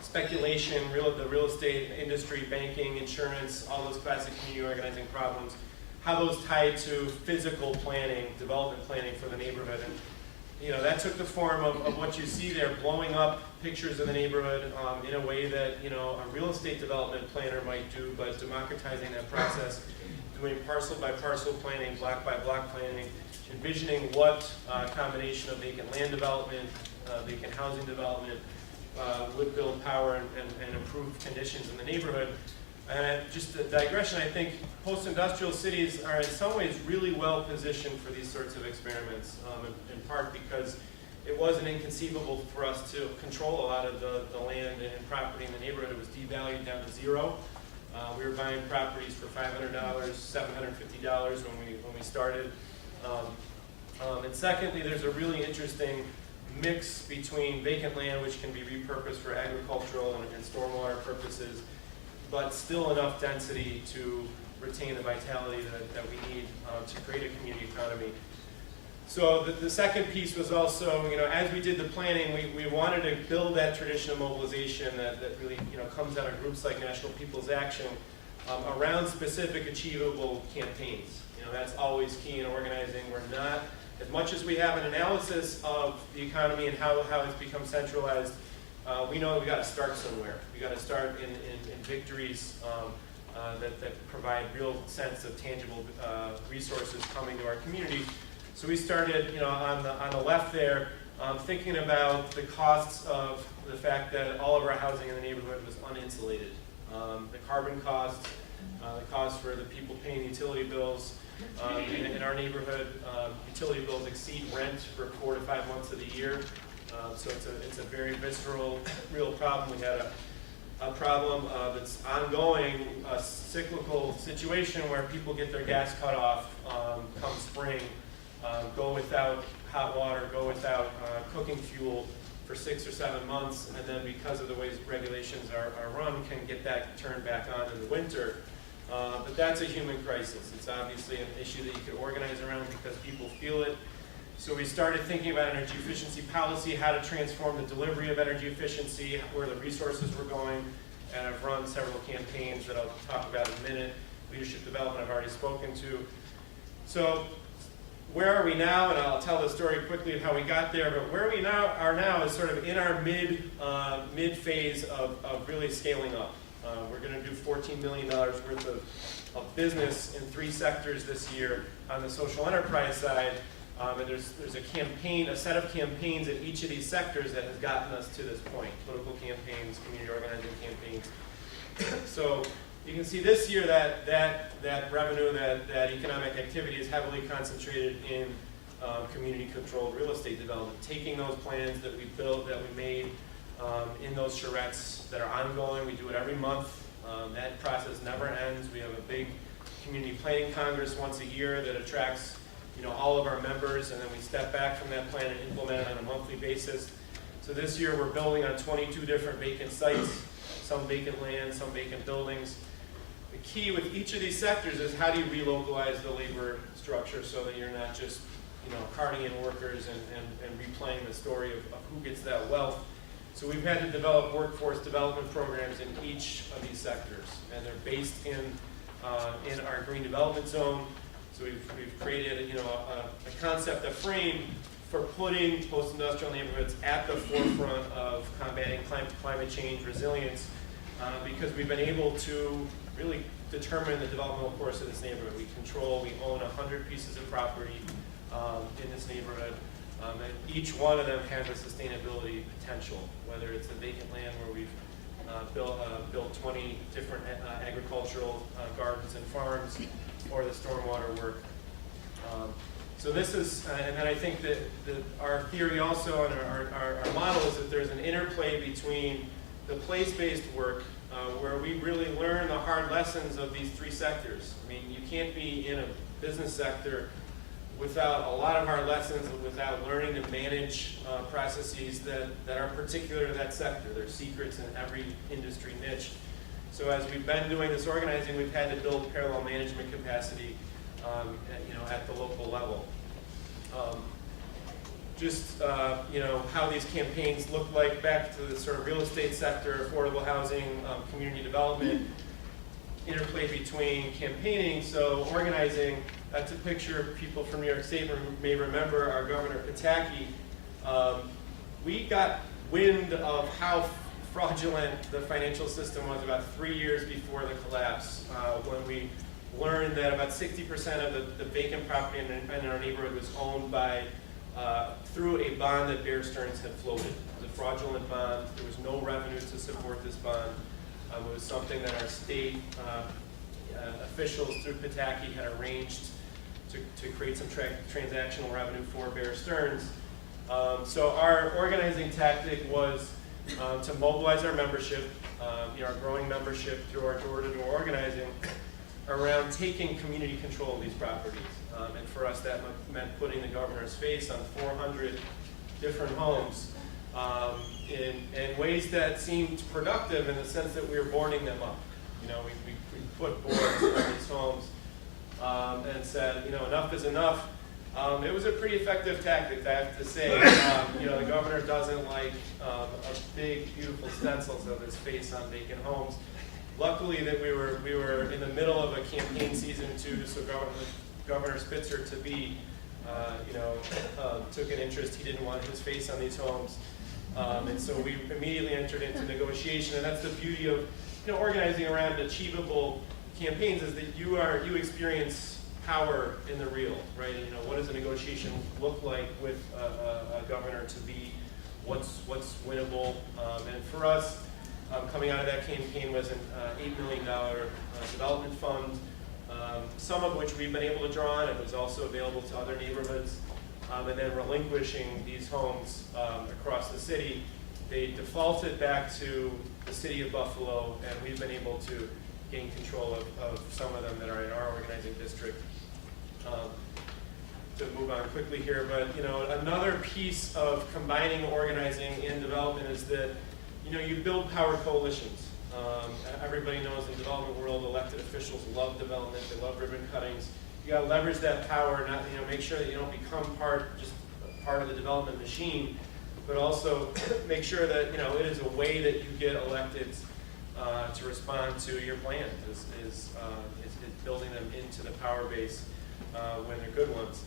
Speculation, the real estate industry, banking, insurance, all those classic community organizing problems, how those tie to physical planning, development planning for the neighborhood. that took the form of what you see there, blowing up pictures of the neighborhood in a way that, a real estate development planner might do, but democratizing that process, doing parcel by parcel planning, block by block planning, envisioning what combination of vacant land development, vacant housing development would build power and improve conditions in the neighborhood. And just a digression, I think post-industrial cities are in some ways really well positioned for these sorts of experiments, in part because it wasn't inconceivable for us to control a lot of the land and property in the neighborhood. It was devalued down to zero. We were buying properties for $500, $750 when we started. And secondly, there's a really interesting mix between vacant land, which can be repurposed for agricultural and stormwater purposes, but still enough density to retain the vitality that we need to create a community economy. So the second piece was also, as we did the planning, we wanted to build that tradition of mobilization that really, comes out of groups like National People's Action around specific achievable campaigns. That's always key in organizing. We're not, as much as we have an analysis of the economy and how it's become centralized, we know we got to start somewhere. We got to start in victories that provide real sense of tangible resources coming to our community. So we started, on the left there, thinking about the costs of the fact that all of our housing in the neighborhood was uninsulated. The carbon cost, the cost for the people paying utility bills. In our neighborhood, utility bills exceed rent for 4 to 5 months of the year. So it's a very visceral, real problem. We had a problem that's ongoing, a cyclical situation where people get their gas cut off come spring, go without hot water, go without cooking fuel for 6 or 7 months, and then because of the ways regulations are run, can get that turned back on in the winter. But that's a human crisis. It's obviously an issue that you could organize around because people feel it. So we started thinking about energy efficiency policy, how to transform the delivery of energy efficiency, where the resources were going, and I've run several campaigns that I'll talk about in a minute. Leadership development I've already spoken to. So where are we now? And I'll tell the story quickly of how we got there, but where we are now is sort of in our mid phase of really scaling up. We're going to do $14 million worth of business in 3 sectors this year on the social enterprise side. And there's a set of campaigns in each of these sectors that has gotten us to this point. Political campaigns, community organizing campaigns. So you can see this year that revenue, that economic activity is heavily concentrated in community-controlled real estate development. Taking those plans that we built, that we made in those charrettes that are ongoing. We do it every month. That process never ends. We have a big community planning congress once a year that attracts all of our members, and then we step back from that plan and implement it on a monthly basis. So this year we're building on 22 different vacant sites, some vacant land, some vacant buildings. The key with each of these sectors is how do you relocalize the labor structure so that you're not just carting in workers and replaying the story of who gets that wealth. So we've had to develop workforce development programs in each of these sectors, and they're based in our green development zone. So we've created a concept, a frame for putting post-industrial neighborhoods at the forefront of combating climate change resilience, because we've been able to really determine the developmental course of this neighborhood. We own 100 pieces of property in this neighborhood, and each one of them has a sustainability potential, whether it's the vacant land where we've built 20 different agricultural gardens and farms, or the stormwater work. So this is, and then I think that our theory also and our model is that there's an interplay between the place-based work, where we really learn the hard lessons of these 3 sectors. I mean, you can't be in a business sector without a lot of hard lessons and without learning to manage processes that are particular to that sector. There's secrets in every industry niche. So as we've been doing this organizing, we've had to build parallel management capacity at the local level. How these campaigns look like back to the sort of real estate sector, affordable housing, community development, interplay between campaigning. So organizing, that's a picture people from New York State may remember our Governor Pataki We got wind of how fraudulent the financial system was about 3 years before the collapse, when we learned that about 60% of the vacant property in our neighborhood was owned by, through a bond that Bear Stearns had floated. It was a fraudulent bond. There was no revenue to support this bond. It was something that our state officials through Pataki had arranged to create some transactional revenue for Bear Stearns. So our organizing tactic was to mobilize our membership, our growing membership through our door-to-door organizing around taking community control of these properties. And for us, that meant putting the governor's face on 400 different homes in ways that seemed productive in the sense that we were boarding them up. We put boards on these homes and said, enough is enough. It was a pretty effective tactic, I have to say. The governor doesn't like a big, beautiful stencils of his face on vacant homes. Luckily, that we were in the middle of a campaign season too, so Governor Spitzer to be, took an interest. He didn't want his face on these homes, and so we immediately entered into negotiation. And that's the beauty of organizing around achievable campaigns, is that you experience power in the real, right? What does a negotiation look like with a governor to be what's winnable? And for us, coming out of that campaign was an $8 million development fund, some of which we've been able to draw on. It was also available to other neighborhoods, and then relinquishing these homes across the city. They defaulted back to the city of Buffalo, and we've been able to gain control of some of them that are in our organizing district. To move on quickly here, but another piece of combining organizing and development is that you build power coalitions. Everybody knows in the development world, elected officials love development. They love ribbon cuttings. You got to leverage that power, not make sure that you don't become just part of the development machine, but also make sure that it is a way that you get elected to respond to your plans. Is building them into the power base when they're good ones.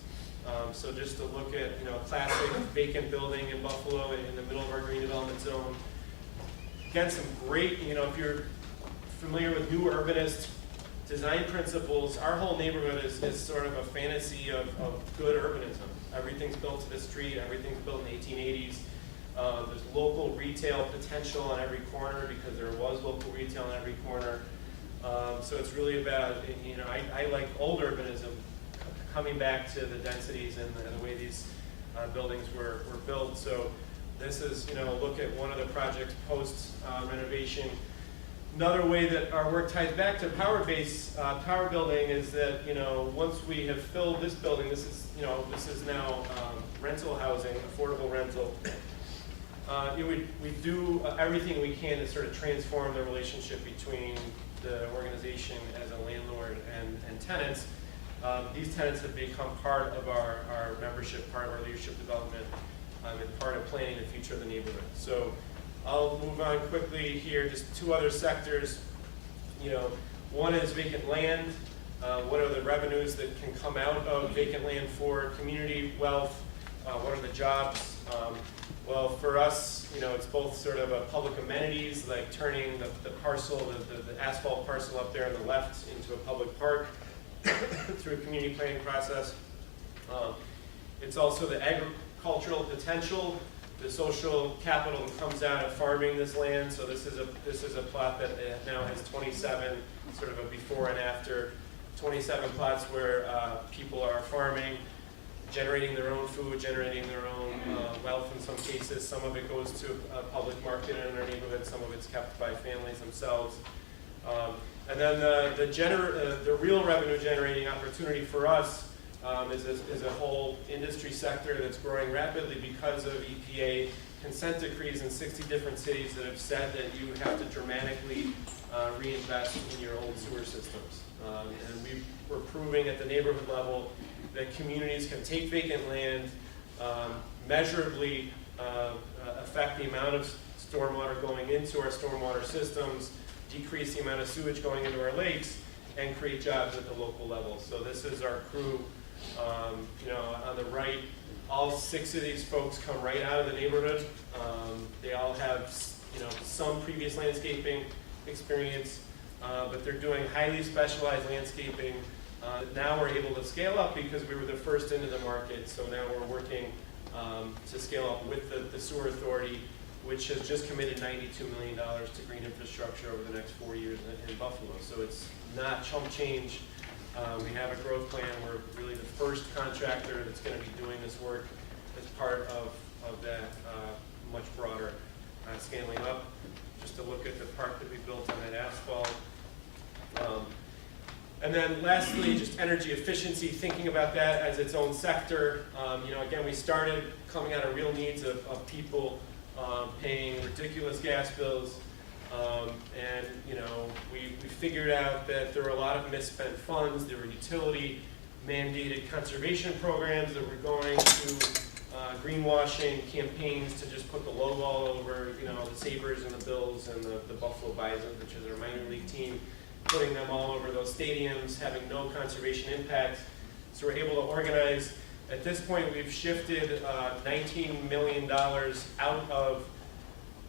So just to look at classic Vacant Building in Buffalo in the middle of our green development zone. Again, some great, if you're familiar with new urbanist design principles, our whole neighborhood is sort of a fantasy of good urbanism. Everything's built to the street, everything's built in the 1880s. There's local retail potential on every corner because there was local retail on every corner. So it's really about, I like old urbanism coming back to the densities and the way these buildings were built. So this is, look at one of the projects post renovation. Another way that our work ties back to power building is that, once we have filled this building, this is now rental housing, affordable rental. We do everything we can to sort of transform the relationship between the organization as a landlord and tenants. These tenants have become part of our membership, part of our leadership development, and part of planning the future of the neighborhood. So I'll move on quickly here, just two other sectors. One is vacant land. What are the revenues that can come out of vacant land for community wealth? What are the jobs? Well, for us, it's both sort of a public amenities, like turning the parcel, the asphalt parcel up there on the left into a public park through a community planning process. It's also the agricultural potential, the social capital that comes out of farming this land. So this is a plot that now has 27, sort of a before and after, 27 plots where people are farming, generating their own food, generating their own wealth in some cases. Some of it goes to a public market in our neighborhood, some of it's kept by families themselves. And then the real revenue generating opportunity for us is a whole industry sector that's growing rapidly because of EPA consent decrees in 60 different cities that have said that you have to dramatically reinvest in your old sewer systems. And we're proving at the neighborhood level that communities can take vacant land, measurably affect the amount of stormwater going into our stormwater systems, decrease the amount of sewage going into our lakes, and create jobs at the local level. So this is our crew. On the right, All 6 of these folks come right out of the neighborhood. They all have, some previous landscaping experience, but they're doing highly specialized landscaping. Now we're able to scale up because we were the first into the market, so now we're working to scale up with the sewer authority, which has just committed $92 million to green infrastructure over the next 4 years in Buffalo. So it's not chump change. We have a growth plan. We're really the first contractor that's going to be doing this work as part of that much broader scaling up. Just to look at the park that we built on that asphalt. And then lastly, just energy efficiency, thinking about that as its own sector. Again, we started coming out of real needs of people paying ridiculous gas bills. And we figured out that there were a lot of misspent funds. There were utility mandated conservation programs that were going to greenwashing campaigns to just put the logo all over, the Sabres and the Bills and the Buffalo Bisons, which is our minor league team, putting them all over those stadiums, having no conservation impact. So we're able to organize. At this point, we've shifted $19 million out of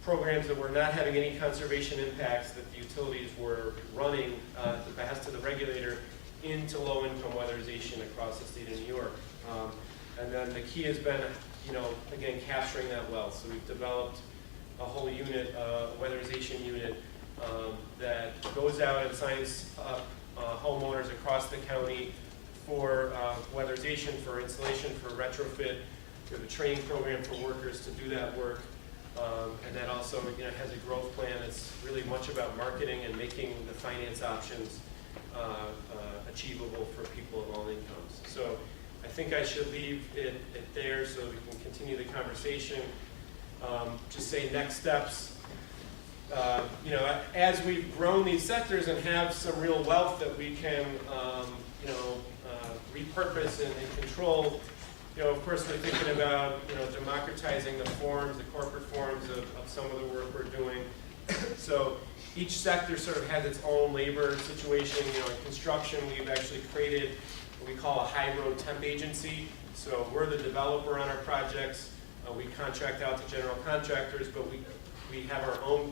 programs that were not having any conservation impacts that the utilities were running at the behest of the regulator into low-income weatherization across the state of New York. And then the key has been, again, capturing that wealth. So we've developed a whole unit, weatherization unit, that goes out and signs up homeowners across the county for weatherization, for installation, for retrofit. We have a training program for workers to do that work. And that also has a growth plan that's really much about marketing and making the finance options achievable for people of all incomes. So I think I should leave it there so we can continue the conversation. Just say next steps. As we've grown these sectors and have some real wealth that we can repurpose and control, of course we're thinking about democratizing the forms, the corporate forms of some of the work we're doing. So each sector sort of has its own labor situation. In construction, we've actually created what we call a high road temp agency. So we're the developer on our projects. We contract out to general contractors, but we have our own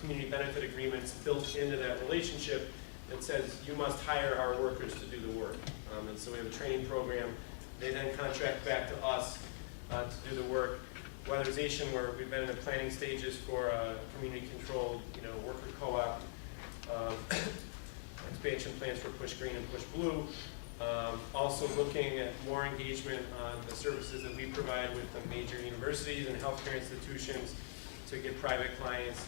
community benefit agreements built into that relationship that says you must hire our workers to do the work. And so we have a training program. They then contract back to us to do the work. Weatherization, where we've been in the planning stages for a community-controlled, worker co-op. Expansion plans for Push Green and Push Blue. Also looking at more engagement on the services that we provide with the major universities and healthcare institutions to get private clients.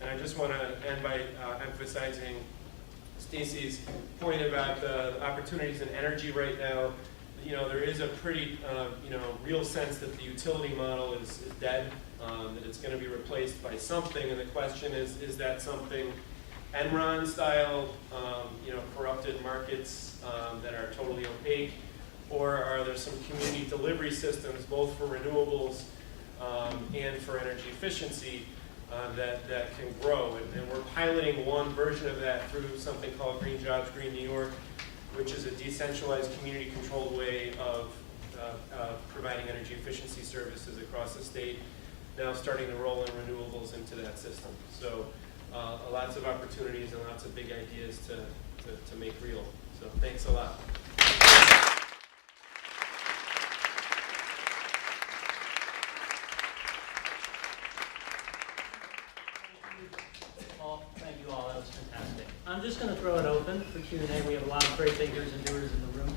And I just want to end by emphasizing Stacy's point about the opportunities in energy right now. There is a pretty, real sense that the utility model is dead, that it's going to be replaced by something, and the question is that something Enron style, corrupted markets that are totally opaque, or are there some community delivery systems, both for renewables and for energy efficiency, that can grow? And we're piloting one version of that through something called Green Jobs, Green New York, which is a decentralized, community-controlled way of providing energy efficiency services across the state, now starting to roll in renewables into that system. So lots of opportunities and lots of big ideas to make real. So thanks a lot. Thank you all, that was fantastic. I'm just going to throw it open for Q&A. We have a lot of great thinkers and doers in the room.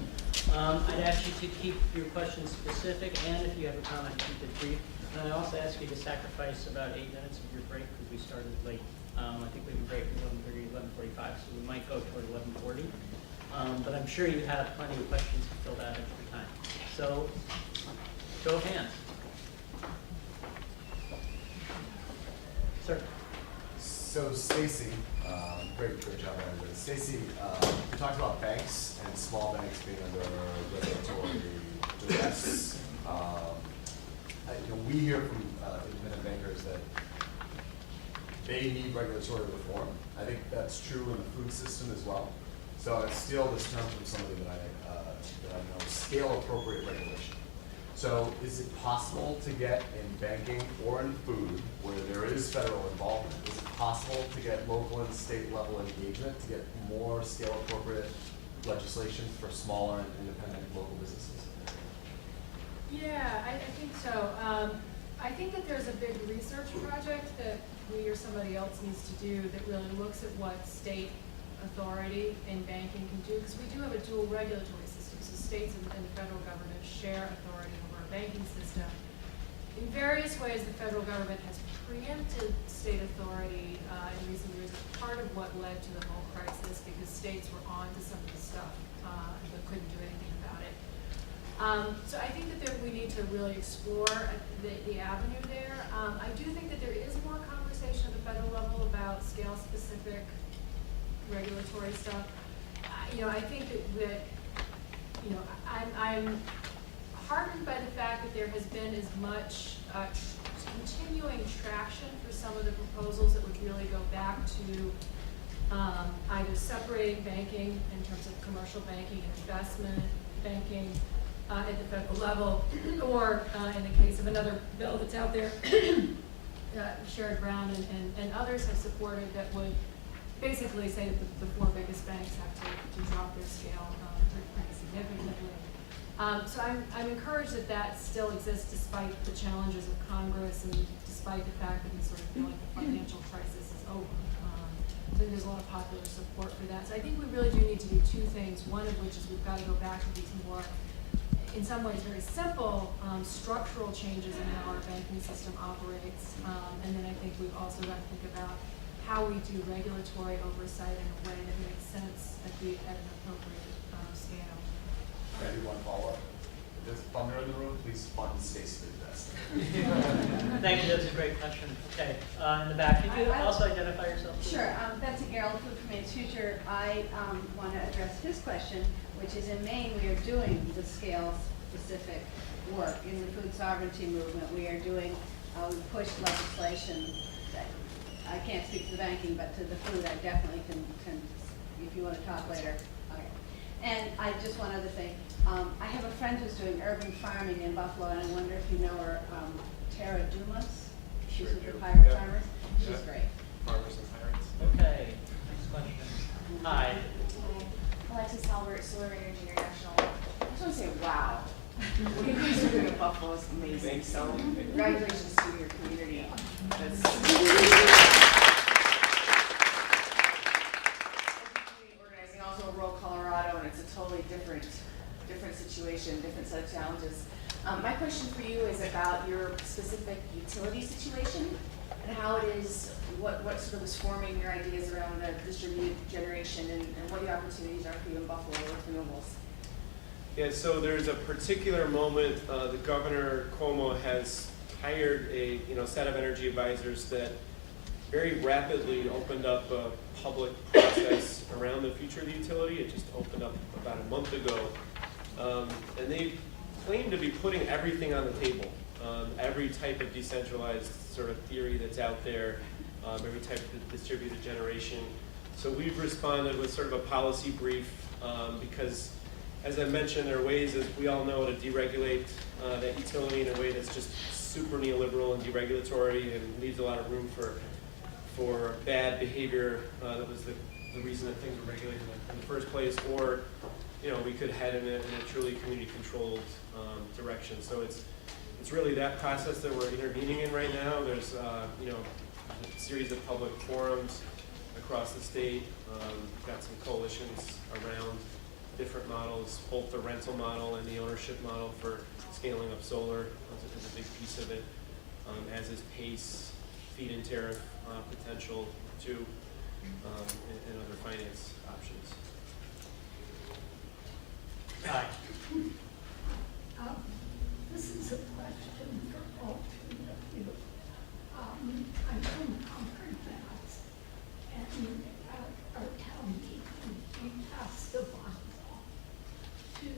I'd ask you to keep your questions specific, and if you have a comment, keep it brief. And I also ask you to sacrifice about 8 minutes of your break because we started late. I think we have a break at 11:30, 11:45, so we might go toward 11:40. But I'm sure you have plenty of questions to fill that extra time. So, show of hands. Sir. So Stacy, great job, everybody. Stacy, you talked about banks and small banks being under regulatory duress. We hear from independent bankers that they need regulatory reform. I think that's true in the food system as well. So I steal this term from somebody that I know, scale appropriate regulation. So is it possible to get in banking or in food, where there is federal involvement, is it possible to get local and state level engagement to get more scale appropriate legislation for smaller and independent local businesses? Yeah, I think so. I think that there's a big research project that we or somebody else needs to do that really looks at what state authority in banking can do, because we do have a dual regulatory system, so states and the federal government share authority over our banking system. In various ways, the federal government has preempted state authority in recent years as part of what led to the whole crisis, because states were on to some of the stuff but couldn't do anything about it. So I think that we need to really explore the avenue there. I do think that there is more conversation at the federal level about scale-specific regulatory stuff. I think that I'm heartened by the fact that there has been as much continuing traction for some of the proposals that would really go back to either separating banking in terms of commercial banking and investment banking at the federal level, or in the case of another bill that's out there, Sherrod Brown and others have supported, that would basically say that the four biggest banks have to drop their scale pretty significantly. So I'm encouraged that still exists despite the challenges of Congress and despite the fact that we sort of feel like the financial crisis is over. So there's a lot of popular support for that. So I think we really do need to do two things, one of which is we've got to go back to these more, in some ways, very simple structural changes in how our banking system operates. And then I think we've also got to think about how we do regulatory oversight in a way that makes sense at an appropriate scale. Can I do one follow-up? If there's thunder in the room, please fund Stacy to the best. Thank you, that's a great question. Okay, in the back, could you also identify yourself, please? Sure, Betsy Gerald, Food for Maine's Future. I want to address his question, which is in Maine we are doing the scale-specific work in the food sovereignty movement. We are doing, we pushed legislation that, I can't speak to the banking, but to the food I definitely can if you want to talk later. Okay. And I just one other thing. I have a friend who's doing urban farming in Buffalo, and I wonder if you know her, Tara Dumas. She's with the Pirate Farmers. She's great. Farmers and pirates. Okay, next question. Hi. Alexis Halbert, Solar Energy International. I just want to say, wow. What you guys are doing in Buffalo is amazing. So, congratulations to your community. That's organizing also rural Colorado, and it's a totally different situation, different set of challenges. My question for you is about your specific utility situation and how it is, what sort of is forming your ideas around the distributed generation and what the opportunities are for you in Buffalo with renewables. Yeah, so there's a particular moment, the Governor Cuomo has hired a set of energy advisors that very rapidly opened up a public process around the future of the utility. It just opened up about a month ago. And they claim to be putting everything on the table, every type of decentralized sort of theory that's out there, every type of distributed generation. So we've responded with sort of a policy brief because, as I mentioned, there are ways, as we all know, to deregulate that utility in a way that's just super neoliberal and deregulatory and leaves a lot of room for bad behavior that was the reason that things were regulated in the first place, or we could head in a truly community-controlled direction. So it's really that process that we're intervening in right now. There's a series of public forums across the state. We've got some coalitions around different models, both the rental model and the ownership model for scaling up solar is a big piece of it, as is PACE, feed-in tariff potential too, and other finance options. Hi. This is a question for all three of you. I'm from Concord, Mass. And at our town meeting, we passed a bylaw to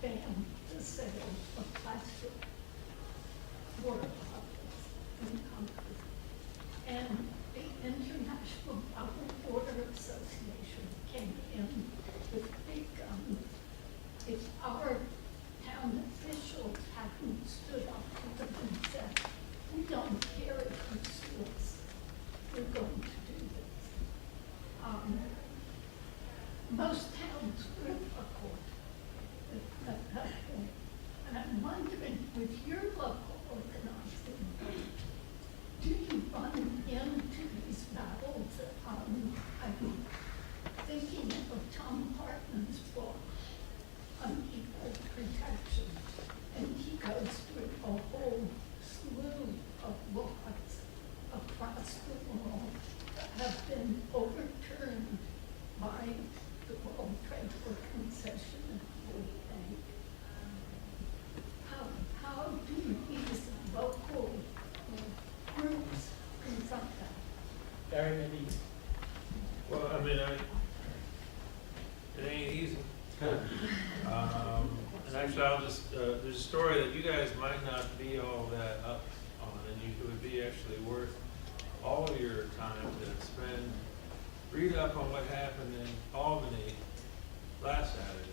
ban the sale of plastic water bottles in Concord. And the International Bottled Water most towns were local. And I'm wondering, with your local organizing, do you run into these battles? I'm thinking of Tom Hartman's book, Unequal Protection, and he goes through a whole slew of laws across the world that have been overturned by the World Trade Organization and the World Bank. How do these local groups confront that? Barry, maybe. Well, I mean, it ain't easy. And actually, I'll just, there's a story that you guys might not be all that up on, and it would be actually worth all of your time to spend, read up on what happened in Albany last Saturday.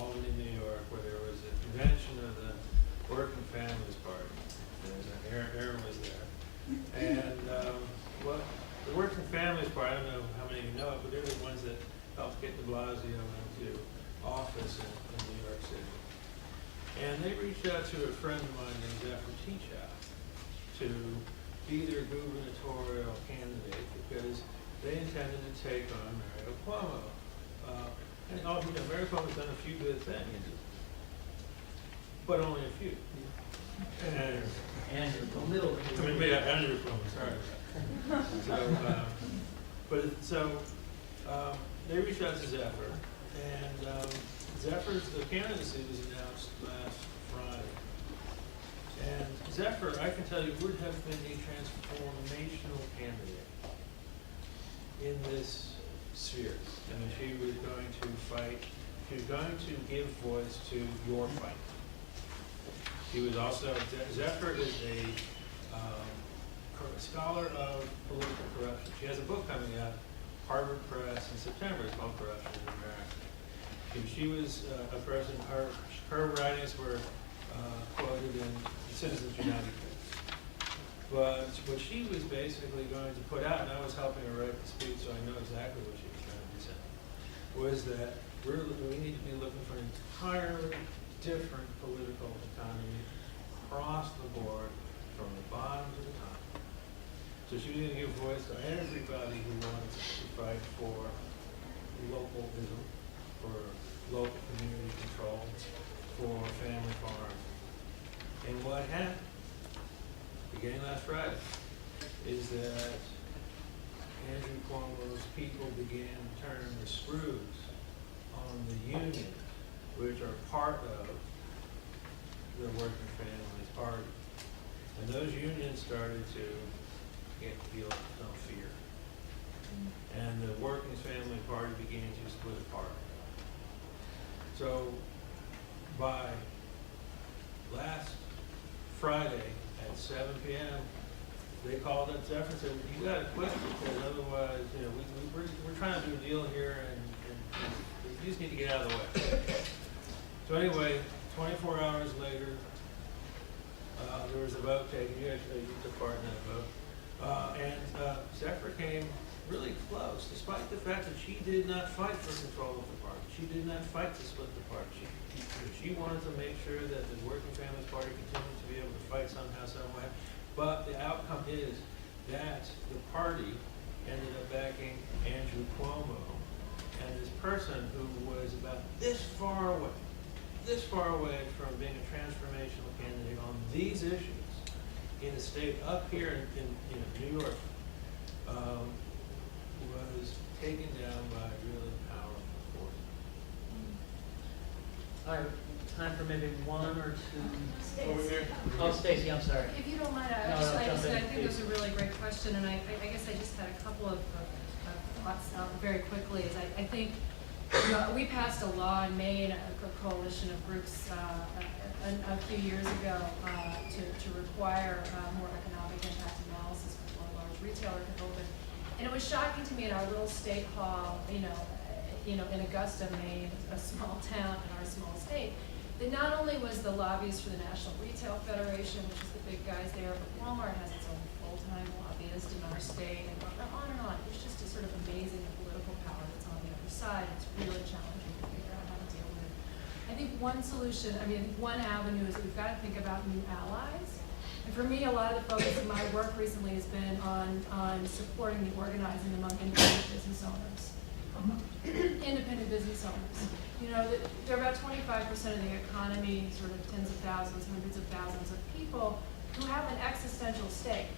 Albany, New York, where there was a convention of the Working Families Party. And Aaron was there. And what the Working Families Party, I don't know how many of you know it, but they're the ones that helped get de Blasio into office in New York City. And they reached out to a friend of mine named Zephyr Teachout to be their gubernatorial candidate because they intended to take on Mario Cuomo. And Mario Cuomo's done a few good things, but only a few. And Andrew, a little. Andrew Cuomo, sorry. They reached out to Zephyr, and Zephyr's the candidacy was announced last Friday. And Zephyr, I can tell you, would have been a transformational candidate in this sphere. I mean, she was going to fight, she was going to give voice to your fight. He was also, Zephyr is a scholar of political corruption. She has a book coming out, Harvard Press in September. It's called Corruption in America. She was a person, her writings were quoted in Citizens United. But what she was basically going to put out, and I was helping her write the speech, so I know exactly what she was trying to say, was that we need to be looking for an entirely different political economy across the board, from the bottom to the top. So she was going to give voice to everybody who wants to fight for localism, for local community control, for family farms. And what happened, beginning last Friday, is that Andrew Cuomo's people began to turn the screws on the unions, which are part of the Working Families Party. And those unions started to feel some fear. And the Working Family Party began to split apart. So by last Friday at 7 p.m., they called up Zephyr and said, you got to quit because otherwise, we're trying to do a deal here and you just need to get out of the way. So anyway, 24 hours later, there was a vote taken. You took part in that vote. Zephyr came really close, despite the fact that she did not fight for control of the party. She did not fight to split the party. She wanted to make sure that the Working Families Party continued to be able to fight somehow, some way. But the outcome is that the party ended up backing Andrew Cuomo, and this person who was about this far away from being a transformational candidate on these issues in a state up here in New York was taken down by really powerful forces. All right, time for maybe one or two. Over here. Oh, Stacy, I'm sorry. If you don't mind, No, jump in, I think it was please. a really great question, and I guess I just had a couple of thoughts very quickly. I think we passed a law in Maine, a coalition of groups a few years ago to require more economic impact analysis before a large retailer could open. And it was shocking to me at our little state hall, in Augusta, Maine, a small town in our small state, that not only was the lobbyist for the National Retail Federation, which is the big guys there, but Walmart has its own full-time lobbyist in our state, and on and on. It's just a sort of amazing the political power that's on the other side. one solution, I mean, one avenue is we've got to think about new allies. And for me, a lot of the focus of my work recently has been on supporting the organizing among independent business owners. Independent business owners. You know, they're about 25% of the economy, sort of tens of thousands, hundreds of thousands of people who have an existential stake,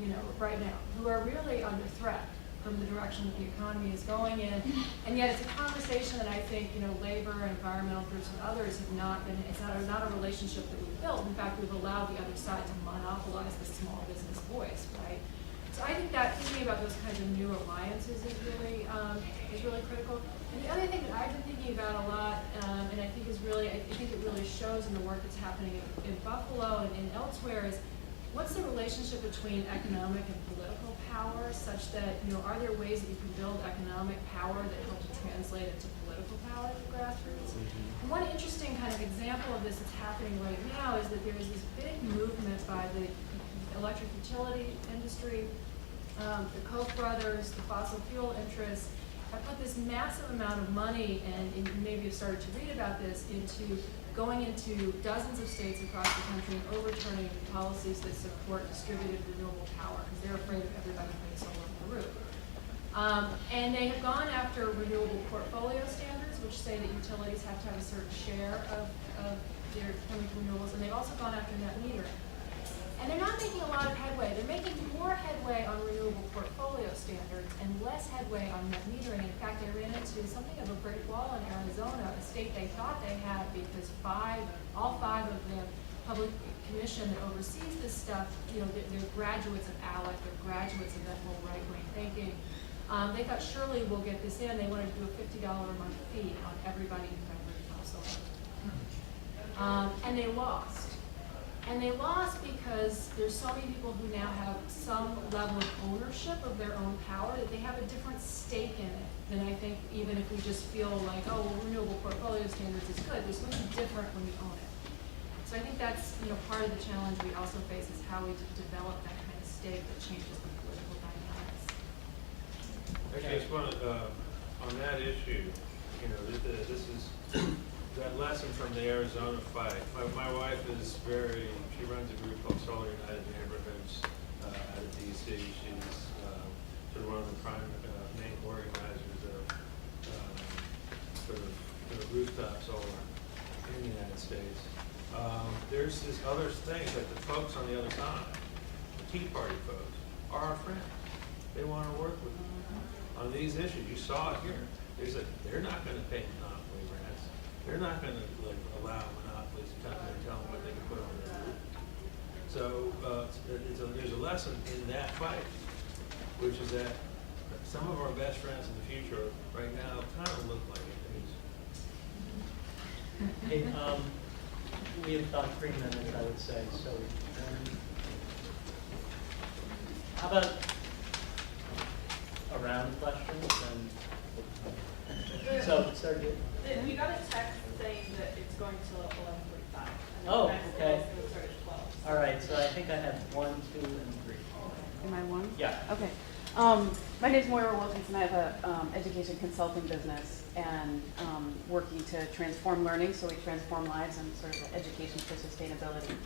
you know, right now, who are really under threat from the direction that the economy is going in. And yet it's a conversation that I think, you know, labor, environmental groups, and others have not been, it's not a relationship that we've built. In fact, we've allowed the other side to monopolize the small business voice, right? So I think that thinking about those kinds of new alliances is really critical. And the other thing that I've been thinking about a lot, and I think is really, I think it really shows in the work that's happening in Buffalo and elsewhere, is what's the relationship between economic and political power, such that, you know, are there ways that you can build economic power that help to translate into political power at the grassroots? And one interesting kind of example of this that's happening right now is that there is this big movement by the electric utility industry, the Koch brothers, the fossil fuel interests, have put this massive amount of money, and maybe you've started to read about this, into going into dozens of states across the country and overturning policies that support distributed renewable power, because they're afraid of everybody putting solar on the roof. And they have gone after renewable portfolio standards, which say that utilities have to have a certain share of their coming from renewables, and they've also gone after net metering. And they're not making a lot of headway. They're making more headway on renewable portfolio standards and less headway on net metering. In fact, they ran into something of a brick wall in Arizona, a state they thought they had, because all five of the public commission that oversees this stuff, you know, they're graduates of ALEC, they're graduates of that whole right-wing thinking. They thought surely we'll get this in. They wanted to do a $50 a month fee on everybody who had rooftop solar. And they lost. And they lost because there's so many people who now have some level of ownership of their own power that they have a different stake in it than I think even if we just feel like, oh, well, renewable portfolio standards is good. There's something different when you own it. So I think that's, you know, part of the challenge we also face is how we develop that kind of stake that changes the political dynamics. Actually, I just want to, on that issue, you know, this is that lesson from the Arizona fight. My wife is she runs a group called Solar United Neighborhoods out of DC. She's sort of one of the main organizers of sort of rooftop solar in the United States. There's this other thing that the folks on the other side, the Tea Party folks, are our friends. They want to work with us on these issues. You saw it here. They said they're not going to pay monopoly rents. They're not going to allow monopolies to come in and tell them what they can put on their roof. So there's a lesson in that fight, which is that some of our best friends in the future right now kind of look like enemies. Okay, we have about 3 minutes, I would say. So, how about a round of questions? And so, Sergey. We got a text saying that it's going till 11:45. Oh, okay. It's going to start at 12. All right, so I think I have 1, 2, and 3. Am I one? Yeah. Okay. My name is Moira Wilkinson. I have an education consulting business and working to transform learning, so we transform lives and sort of education for sustainability.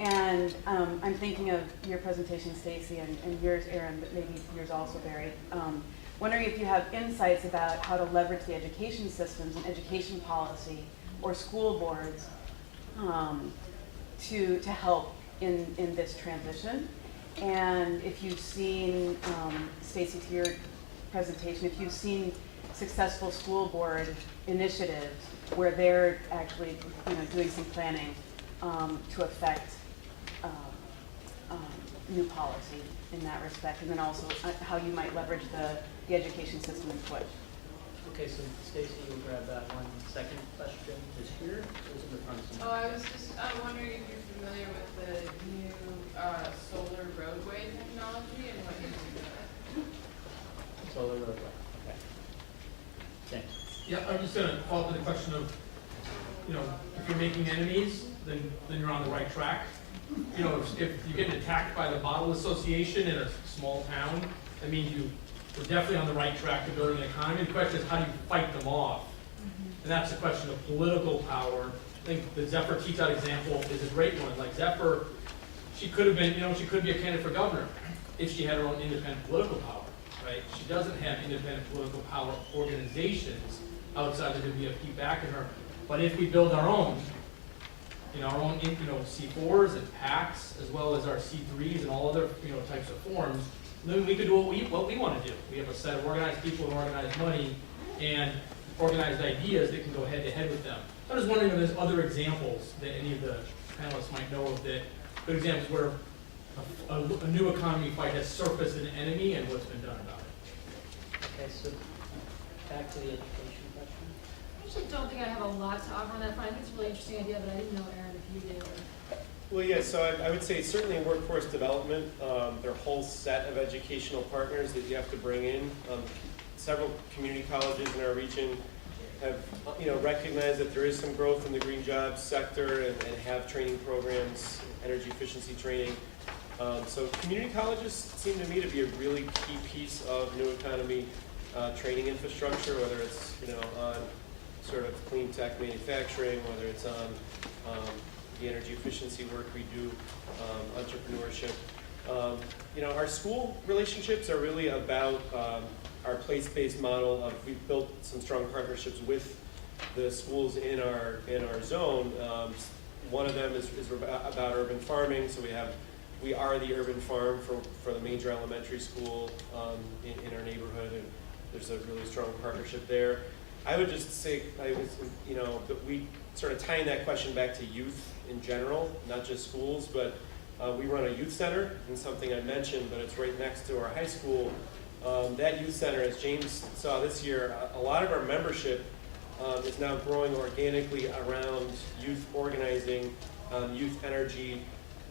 And I'm thinking of your presentation, Stacy, and yours, Aaron, but maybe yours also, Barry. Wondering if you have insights about how to leverage the education systems and education policy or school boards to help in this transition. And if you've seen, Stacy, to your presentation, if you've seen successful school board initiatives where they're actually, you know, doing some planning to affect new policy in that respect, and then also how you might leverage the education system in Twitch. Okay, so Stacy, you'll grab that one. Second question is here. Who's in the front? Oh, I was just wondering if you're familiar with the new solar roadway technology and what you do with it. Solar roadway. Okay. Thanks. Yeah, I'm just going to follow up with the question of, you know, if you're making enemies, then you're on the right track. You know, if you're getting attacked by the bottle association in a small town, that means you're definitely on the right track to building an economy. The question is, how do you fight them off And that's a question of political power. I think the Zephyr Teachout example is a great one. Like Zephyr, she could have been, she could be a candidate for governor if she had her own independent political power, right? She doesn't have independent political power organizations outside of the WFP backing her. But if we build our own, our own, C4s and PACs, as well as our C3s and all other, types of forms, then we could do what we want to do. We have a set of organized people and organized money and organized ideas that can go head to head with them. I was wondering if there's other examples that any of the panelists might know of, that good examples where a new economy fight has surfaced an enemy and what's been done about it. Okay, so back to the education question. I actually don't think I have a lot to offer on that front. I think it's a really interesting idea, but I didn't know, Aaron, if you did. Well, yeah, so I would say certainly in workforce development, there are a whole set of educational partners that you have to bring in. Several community colleges in our region have recognized that there is some growth in the green jobs sector and have training programs, energy efficiency training. So community colleges seem to me to be a really key piece of new economy training infrastructure, whether it's on sort of clean tech manufacturing, whether it's on the energy efficiency work we do, entrepreneurship. Our school relationships are really about our place-based model of, we've built some strong partnerships with the schools in our zone. One of them is about urban farming, so we are the urban farm for the major elementary school in our neighborhood, and there's a really strong partnership there. I would just say, that we sort of tying that question back to youth in general, not just schools, but we run a youth center, and something I mentioned, but it's right next to our high school. That youth center, as James saw this year, a lot of our membership is now growing organically around youth organizing, youth energy.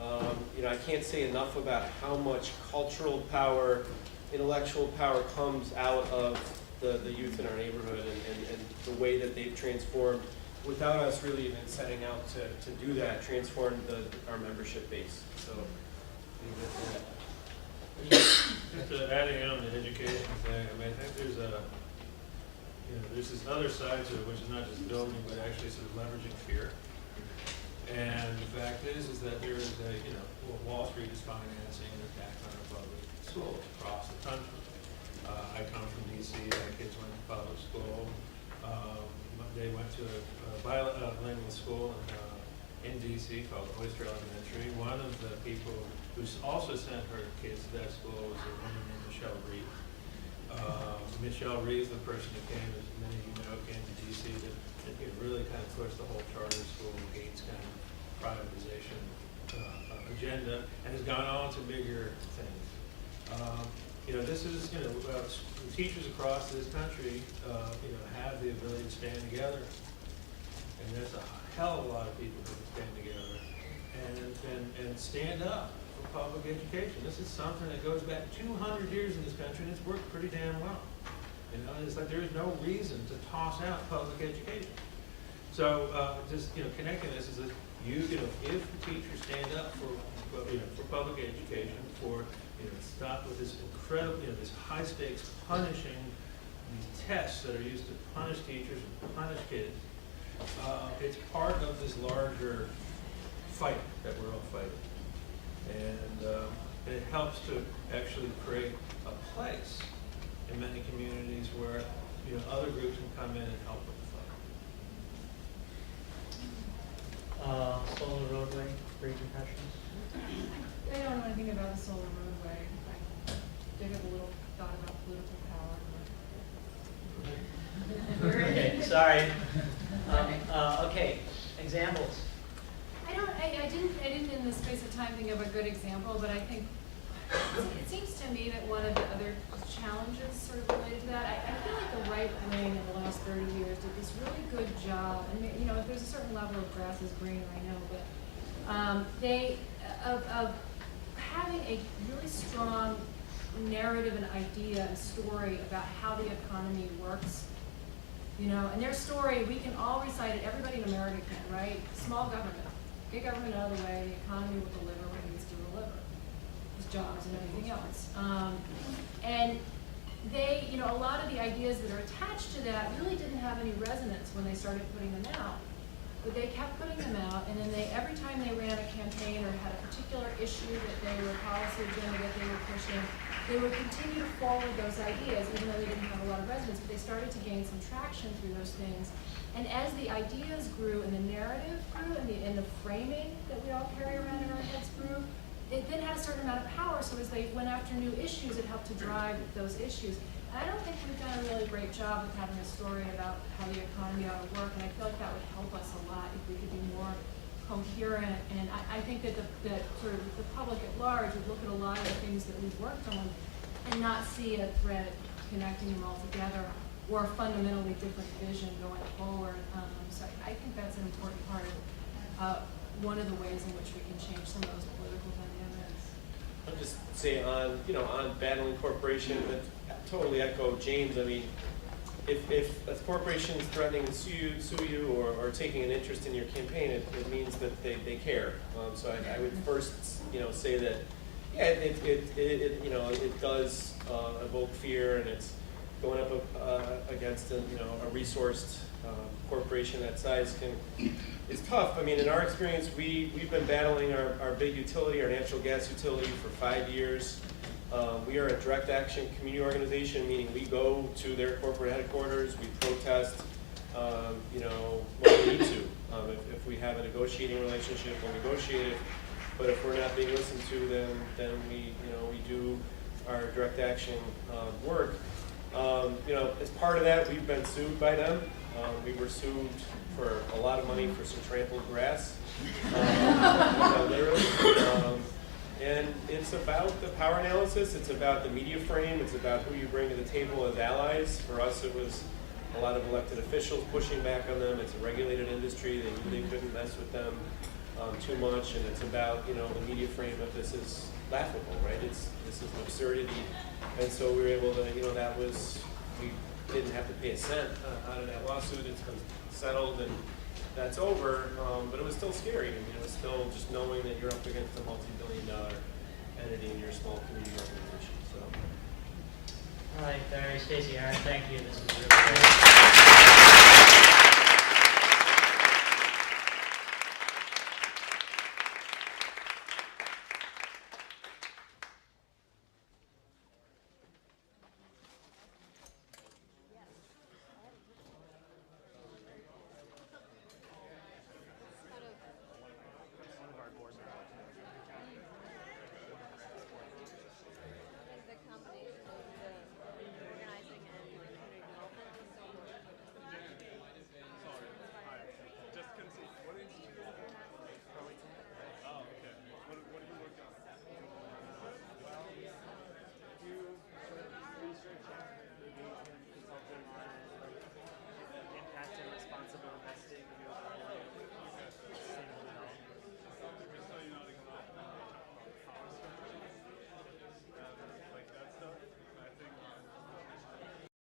I can't say enough about how much cultural power, intellectual power comes out of the youth in our neighborhood and the way that they've transformed, without us really even setting out to do that, transformed our membership base. So, Just adding on the education thing, I think there's there's this other side to it, which is not just building, but actually sort of leveraging fear. And the fact is that there is Wall Street is financing an attack on our public schools across the country. I come from DC, my kids went to public school. They went to a bilingual school in DC called Oyster Elementary. One of the people who also sent her kids to that school was a woman named Michelle Reed. Michelle Reed is the person who came, as many of you know, came to DC to really kind of push the whole charter school Gates kind of privatization agenda, and has gone on to bigger things. This is, teachers across this country, have the ability to stand together, and there's a hell of a lot of people who can stand together and stand up for public education. This is something that goes back 200 years in this country, and it's worked pretty damn well. It's like there is no reason to toss out public education. So just connecting this is that if the teachers stand up for public education, for stop with this incredible this high stakes punishing, these tests that are used to punish teachers and punish kids, it's part of this larger fight that we're all fighting, and it helps to actually create a place in many communities where other groups can come in and help with the fight. Solar roadway, great impressions. I don't know anything about the solar roadway. I did have a little thought about political power. Okay, sorry. Okay, examples. I didn't in the space of time think of a good example, but I think it seems to me that one of the other challenges sort of related to that, I feel like the right wing in the last 30 years did this really good job, and if there's a certain level of grass is greener, I know, but of having a really strong narrative and idea and story about how the economy works. And their story, we can all recite it, everybody in America can, right? Small government. Get government out of the way, the economy will deliver what it needs to deliver. There's jobs and everything else. And they, you know, a lot of the ideas that are attached to that really didn't have any resonance when they started putting them out. But they kept putting them out, and then every time they ran a campaign or had a particular issue that they were policy agenda that they were pushing, they would continue to forward those ideas, even though they didn't have a lot of resonance, but they started to gain some traction through those things. And as the ideas grew and the narrative grew and the framing that we all carry around in our heads grew, it then had a certain amount of power, so as they went after new issues, it helped to drive those issues. And I don't think we've done a really great job of having a story about how the economy ought to work, and I feel like that would help us a lot if we could be more coherent. And I think that that sort of the public at large would look at a lot of the things that we've worked on and not see a thread connecting them all together or a fundamentally different vision going forward. So I think that's an important part of one of the ways in which we can change some of those political dynamics. I'll just say on battling corporation, but totally echo James. I mean, if a corporation is threatening to sue you or taking an interest in your campaign, it means that they care. So I would first, say that, yeah, it does evoke fear, and it's going up against a resourced corporation that size it's tough. I mean, in our experience, we've been battling our big utility, our natural gas utility, for 5 years. We are a direct action community organization, meaning we go to their corporate headquarters, we protest, when we need to. If we have a negotiating relationship, we'll negotiate it. But if we're not being listened to, then we do our direct action work. As part of that, we've been sued by them. We were sued for a lot of money for some trampled grass, literally. And it's about the power analysis, it's about the media frame, it's about who you bring to the table as allies. For us, it was a lot of elected officials pushing back on them. It's a regulated industry, they knew they couldn't mess with them too much, and it's about, the media frame of this is laughable, right? This is an absurdity. And so we were able to, we didn't have to pay a cent out of that lawsuit. It's been settled and that's over, but it was still scary. I mean, it was still just knowing that you're up against a multi-billion-dollar entity in your small community organization. So. All right, Barry, Stacy, Aaron, thank you. This is